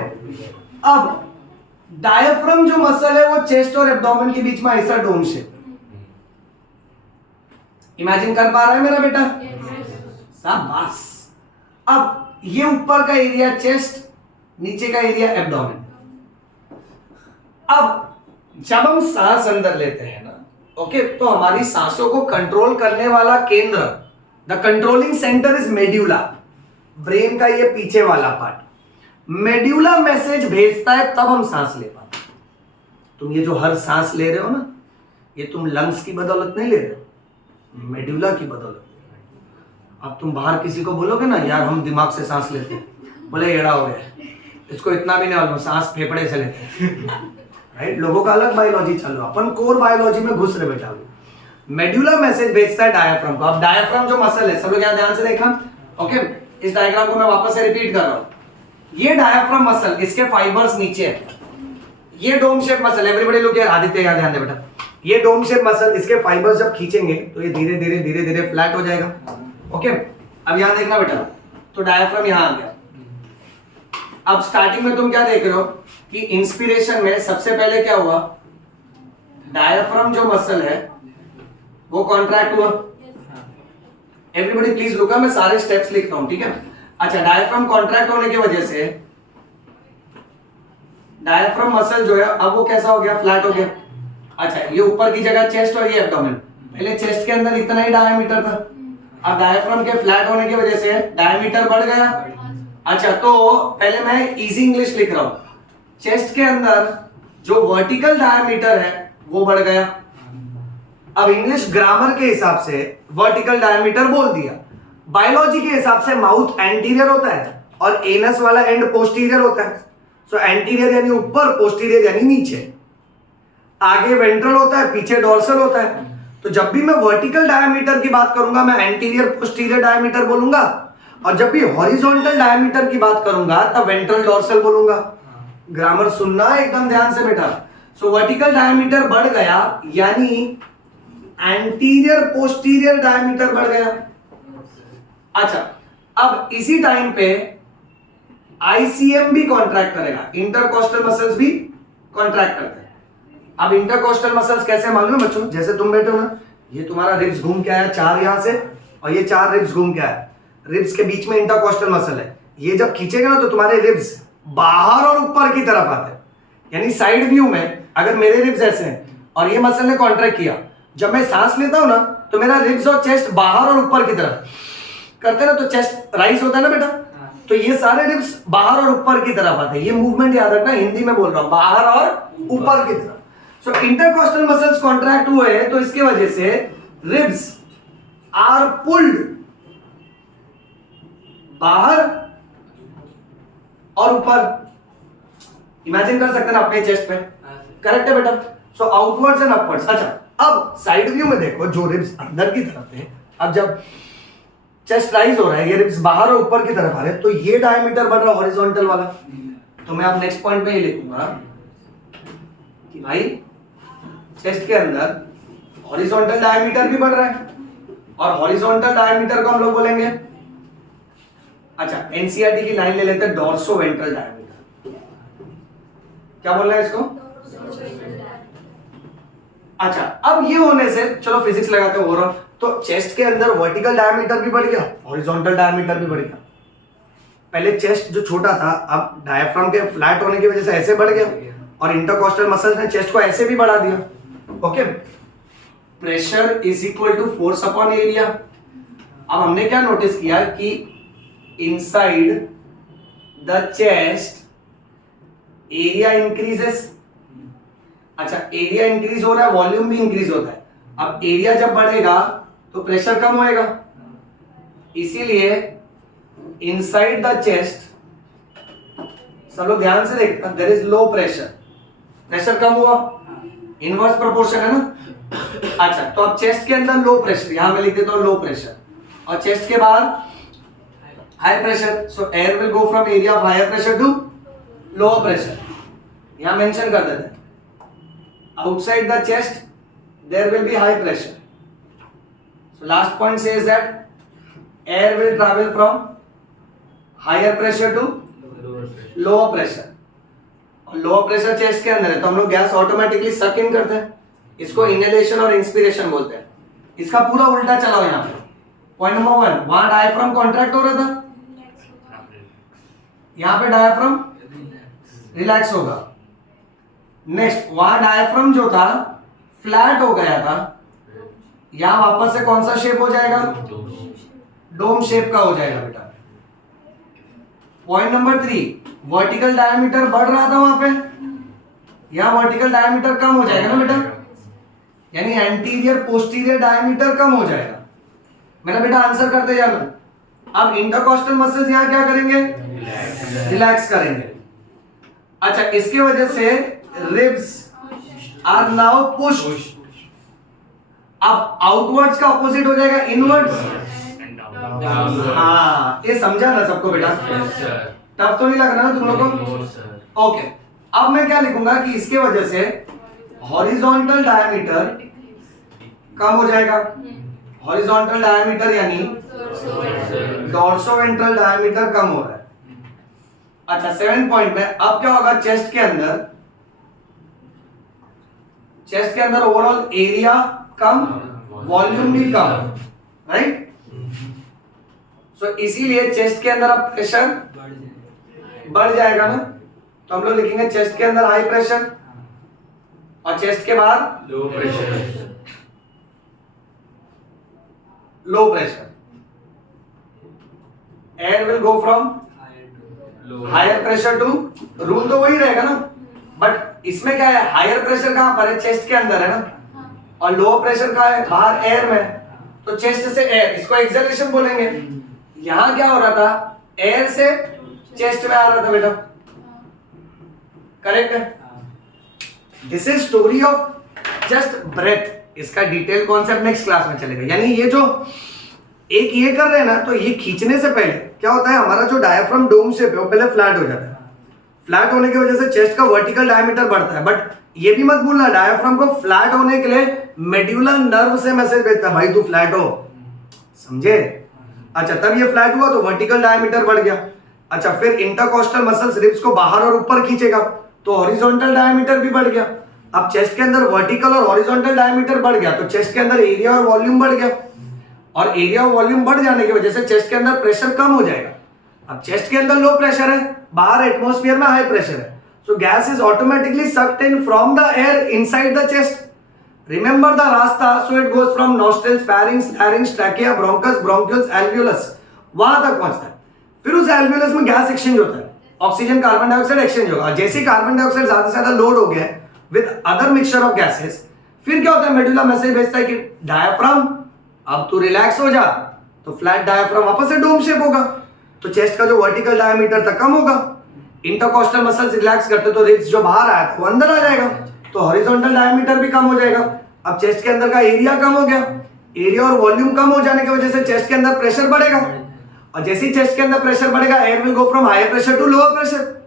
अब डायफ्राम जो मसल है वो चेस्ट और एब्डोमेन के बीच में ऐसा डोम शेप। इमेजिन कर पा रहा है मेरा बेटा? शाबाश। अब ये ऊपर का एरिया चेस्ट, नीचे का एरिया एब्डोमेन। अब जब हम सांस अंदर लेते हैं ना, ओके, तो हमारी सांसों को कंट्रोल करने वाला केंद्र, the controlling centre is medulla, brain का ये पीछे वाला पार्ट। मेड्यूला मैसेज भेजता है तब हम सांस ले पाते। तुम ये जो हर सांस ले रहे हो ना, ये तुम लंग्स की बदौलत नहीं ले रहे हो, मेड्यूला की बदौलत। अब तुम बाहर किसी को बोलोगे ना, यार हम दिमाग से सांस लेते हैं, बोले एड़ा हो गया, इसको इतना भी नहीं मालूम, सांस फेफड़े से लेते हैं। राइट, लोगों का अलग बायोलॉजी चल रहा है, अपन कोर बायोलॉजी में घुस रहे बेटा। मेड्यूला मैसेज भेजता है डायफ्राम को। अब डायफ्राम जो मसल है, सब लोग यहाँ ध्यान से देखना। ओके, इस डायग्राम को मैं वापस से रिपीट कर रहा हूँ। ये डायफ्राम मसल, इसके फाइबर्स नीचे है। ये dome shape muscle, everybody look here, Aditya यहाँ ध्यान दे बेटा। ये डोम शेप मसल, इसके फाइबर्स जब खींचेंगे तो ये धीरे धीरे फ्लैट हो जाएगा। ओके, अब यहाँ देखना बेटा, तो डायफ्राम यहाँ आ गया। अब स्टार्टिंग में तुम क्या देख रहे हो कि इंस्पिरेशन में सबसे पहले क्या हुआ, डायफ्राम जो मसल है वो कॉन्ट्रैक्ट हुआ। एवरीबॉडी प्लीज लुक, मैं सारे स्टेप्स लिख रहा हूं, ठीक है? अच्छा, डायफ्राम कॉन्ट्रैक्ट होने की वजह से डायफ्राम मसल जो है अब वो कैसा हो गया, फ्लैट हो गया। अच्छा, ये ऊपर की जगह चेस्ट और ये एब्डोमेन, पहले चेस्ट के अंदर इतना ही डायमीटर था, अब डायफ्राम के फ्लैट होने की वजह से डायमीटर बढ़ गया। अच्छा, तो पहले मैं इजी इंग्लिश लिख रहा हूं, चेस्ट के अंदर जो वर्टिकल डायमीटर है वो बढ़ गया। अब इंग्लिश ग्रामर के हिसाब से वर्टिकल डायमीटर बोल दिया, बायोलॉजी के हिसाब से माउथ एंटीरियर होता है और एनस वाला एंड पोस्टीरियर होता है। सो एंटीरियर यानी ऊपर, पोस्टीरियर यानी नीचे, आगे वेंट्रल होता है, पीछे डोर्सल होता है। तो जब भी मैं वर्टिकल डायमीटर की बात करूंगा मैं एंटीरियर पोस्टीरियर डायमीटर बोलूंगा, और जब भी हॉरिजॉन्टल डायमीटर की बात करूंगा तब वेंट्रल डोर्सल बोलूंगा। ग्रामर सुनना एकदम ध्यान से बेटा। सो वर्टिकल डायमीटर बढ़ गया यानी एंटीरियर पोस्टीरियर डायमीटर बढ़ गया। अच्छा, अब इसी टाइम पे ICM भी कॉन्ट्रैक्ट करेगा, इंटरकॉस्टल मसल्स भी कॉन्ट्रैक्ट करते हैं। अब इंटरकॉस्टल मसल्स कैसे मालूम है बच्चों? जैसे तुम बैठे हो ना, ये तुम्हारा रिब्स घूम के आया 4 यहां से और ये 4 रिब्स घूम के आया, रिब्स के बीच में इंटरकॉस्टल मसल है। ये जब खींचेगा ना तो तुम्हारे रिब्स बाहर और ऊपर की तरफ आते हैं, यानी साइड व्यू में अगर मेरे रिब्स ऐसे हैं और ये मसल ने कॉन्ट्रैक्ट किया, जब मैं सांस लेता हूं ना तो मेरा रिब्स और चेस्ट बाहर और ऊपर की तरफ करते ना, तो चेस्ट राइज होता है ना बेटा, तो ये सारे रिब्स बाहर और ऊपर की तरफ आते हैं। ये मूवमेंट याद रखना, हिंदी में बोल रहा हूं, बाहर और ऊपर की तरफ। सो इंटरकॉस्टल मसल्स कॉन्ट्रैक्ट हुए तो इसके वजह से रिब्स आर पुल्ड बाहर और ऊपर। इमेजिन कर सकते हैं ना अपने चेस्ट पे, करेक्ट है बेटा? सो आउटवर्ड्स एंड अपवर्ड्स। अच्छा, अब साइड व्यू में देखो, जो रिब्स अंदर की तरफ थे, अब जब चेस्ट राइज हो रहा है, ये रिब्स बाहर और ऊपर की तरफ आ रहे हैं, तो ये डायमीटर बढ़ रहा है हॉरिजॉन्टल वाला। तो मैं अब नेक्स्ट पॉइंट पे ये लिखूंगा कि भाई चेस्ट के अंदर हॉरिजॉन्टल डायमीटर भी बढ़ रहा है, और हॉरिजॉन्टल डायमीटर को हम लोग बोलेंगे, अच्छा एनसीईआरटी की लाइन ले लेते हैं, डॉर्सोवेंट्रल डायमीटर। क्या बोल रहे हैं इसको? अच्छा, अब ये होने से चलो फिजिक्स लगाते हैं ओवरऑल। तो चेस्ट के अंदर वर्टिकल डायमीटर भी बढ़ गया, हॉरिजॉन्टल डायमीटर भी बढ़ गया। पहले चेस्ट जो छोटा था, अब डायफ्राम के फ्लैट होने की वजह से ऐसे बढ़ गया, और इंटरकॉस्टल मसल्स ने चेस्ट को ऐसे भी बढ़ा दिया। Okay, pressure is equal to force upon area. अब हमने क्या नोटिस किया कि inside the chest area increases. अच्छा, एरिया इंक्रीज हो रहा है, वॉल्यूम भी इंक्रीज होता है। अब एरिया जब बढ़ेगा तो प्रेशर कम होएगा, इसीलिए इनसाइड द चेस्ट, सब लोग ध्यान से देखते हैं, there is low pressure. Pressure कम हुआ, इनवर्स प्रोपोर्शन है ना। अच्छा, तो अब चेस्ट के अंदर लो प्रेशर, यहां मैं लिख देता हूं लो प्रेशर, और चेस्ट के बाहर high pressure. So air will go from area of higher pressure to lower pressure. यहां मेंशन कर देते हैं, outside the chest there will be high pressure. So last point says that air will travel from higher pressure to lower pressure. और lower pressure chest के अंदर है, तो हम लोग गैस ऑटोमेटिकली सक इन करते हैं। इसको इनहेलेशन और इंस्पिरेशन बोलते हैं। इसका पूरा उल्टा चलाओ यहाँ पे। पॉइंट नंबर 1, वहां डायफ्राम कॉन्ट्रैक्ट हो रहा था, यहाँ पे डायफ्राम रिलैक्स होगा। नेक्स्ट, वहां डायफ्राम जो था फ्लैट हो गया था, यहां वापस से कौन सा शेप हो जाएगा? डोम शेप का हो जाएगा बेटा। पॉइंट नंबर 3, वर्टिकल डायमीटर बढ़ रहा था वहां पे, यहां वर्टिकल डायमीटर कम हो जाएगा ना बेटा, यानी एंटीरियर पोस्टीरियर डायमीटर कम हो जाएगा। मेरा बेटा आंसर करते जाना। अब इंटरकॉस्टल मसल्स यहां क्या करेंगे? रिलैक्स करेंगे। अच्छा, इसकी वजह से रिब्स आर नाउ पुश। अब आउटवर्ड्स का ऑपोजिट हो जाएगा इनवर्ड्स। हाँ, ये समझा ना सबको बेटा? टफ तो नहीं लग रहा ना तुम लोगों को? ओके, अब मैं क्या लिखूंगा कि इसके वजह से हॉरिजॉन्टल डायमीटर कम हो जाएगा। हॉरिजॉन्टल डायमीटर यानी डॉर्सोवेंट्रल डायमीटर कम हो रहा है। अच्छा, 7 पॉइंट में अब क्या होगा? चेस्ट के अंदर ओवरऑल एरिया कम, वॉल्यूम भी कम, राइट? सो इसीलिए चेस्ट के अंदर अब प्रेशर बढ़ जाएगा ना, तो हम लोग लिखेंगे चेस्ट के अंदर हाई प्रेशर और चेस्ट के बाहर low pressure. Air will go from higher pressure to, rule तो वही रहेगा ना, बट इसमें क्या है? हायर प्रेशर कहां पर है? चेस्ट के अंदर है ना, और लोअर प्रेशर कहां है? बाहर एयर में। तो चेस्ट से एयर, इसको एक्सेलेरेशन बोलेंगे। यहां क्या हो रहा था? एयर से चेस्ट में आ रहा था बेटा, करेक्ट है? This is story of just breath. इसका डिटेल कॉन्सेप्ट नेक्स्ट क्लास में चलेगा। यानी ये जो एक ये कर रहे हैं ना, तो ये खींचने से पहले क्या होता है? हमारा जो डायफ्राम डोम शेप है वो पहले फ्लैट हो जाता है। फ्लैट होने की वजह से चेस्ट का वर्टिकल डायमीटर बढ़ता है, बट ये भी मत भूलना, डायफ्राम को फ्लैट होने के लिए मेड्यूलर नर्व से मैसेज भेजता है, भाई तू फ्लैट हो, समझे? अच्छा, तब ये फ्लैट हुआ तो वर्टिकल डायमीटर बढ़ गया। अच्छा, फिर इंटरकॉस्टल मसल्स रिब्स को बाहर और ऊपर खींचेगा, तो हॉरिजॉन्टल डायमीटर भी बढ़ गया। अब चेस्ट के अंदर वर्टिकल और हॉरिजॉन्टल डायमीटर बढ़ गया, तो चेस्ट के अंदर एरिया और वॉल्यूम बढ़ गया, और एरिया और वॉल्यूम बढ़ जाने की वजह से चेस्ट के अंदर प्रेशर कम हो जाएगा। अब चेस्ट के अंदर लो प्रेशर है, बाहर एटमॉस्फेयर में हाई प्रेशर है, so gas is automatically sucked in from the air inside the chest. Remember the रास्ता, so it goes from nostrils, pharynx, larynx, trachea, bronchus, bronchioles, alveolus, वहां तक पहुंचता है। फिर उस alveolus में गैस एक्सचेंज होता है, ऑक्सीजन कार्बन डाइऑक्साइड एक्सचेंज होगा। जैसे ही कार्बन डाइऑक्साइड ज्यादा से ज्यादा लोड हो गया with other mixture of gases, फिर क्या होता है? मेडुला मैसेज भेजता है कि डायफ्राम अब तू रिलैक्स हो जा, तो फ्लैट डायफ्राम वापस से डोम शेप होगा, तो चेस्ट का जो वर्टिकल डायमीटर था कम होगा। इंटरकॉस्टल मसल्स रिलैक्स करते तो रिब्स जो बाहर आया था वो अंदर आ जाएगा। तो हॉरिजॉन्टल डायमीटर भी कम हो जाएगा। अब चेस्ट के अंदर का एरिया कम हो गया, एरिया और वॉल्यूम कम हो जाने की वजह से चेस्ट के अंदर प्रेशर बढ़ेगा, और जैसे ही चेस्ट के अंदर प्रेशर बढ़ेगा, air will go from higher pressure to lower pressure.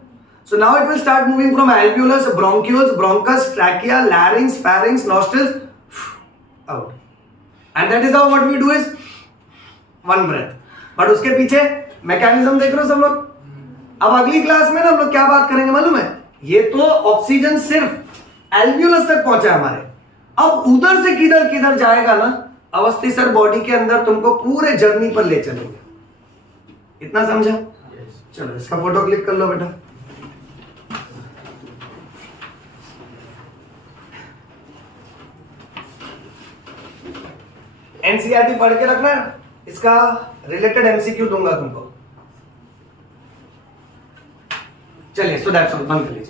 So now it will start moving from alveolus, bronchioles, bronchus, trachea, larynx, pharynx, nostrils out. And that is how what we do is one breath. But उसके पीछे mechanism देख रहे हो सब लोग। अब अगली class में ना हम लोग क्या बात करेंगे मालूम है? ये तो ऑक्सीजन सिर्फ एल्वियोलस तक पहुंचा है हमारे, अब उधर से किधर किधर जाएगा ना, अवस्थी सर बॉडी के अंदर तुमको पूरे जर्नी पर ले चलेंगे। इतना समझा? चलो इसका फोटो क्लिक कर लो बेटा। एनसीईआरटी पढ़ के रखना, इसका रिलेटेड एमसीक्यू दूंगा तुमको। चलिए, सो दैट्स ऑल, बंद करिए।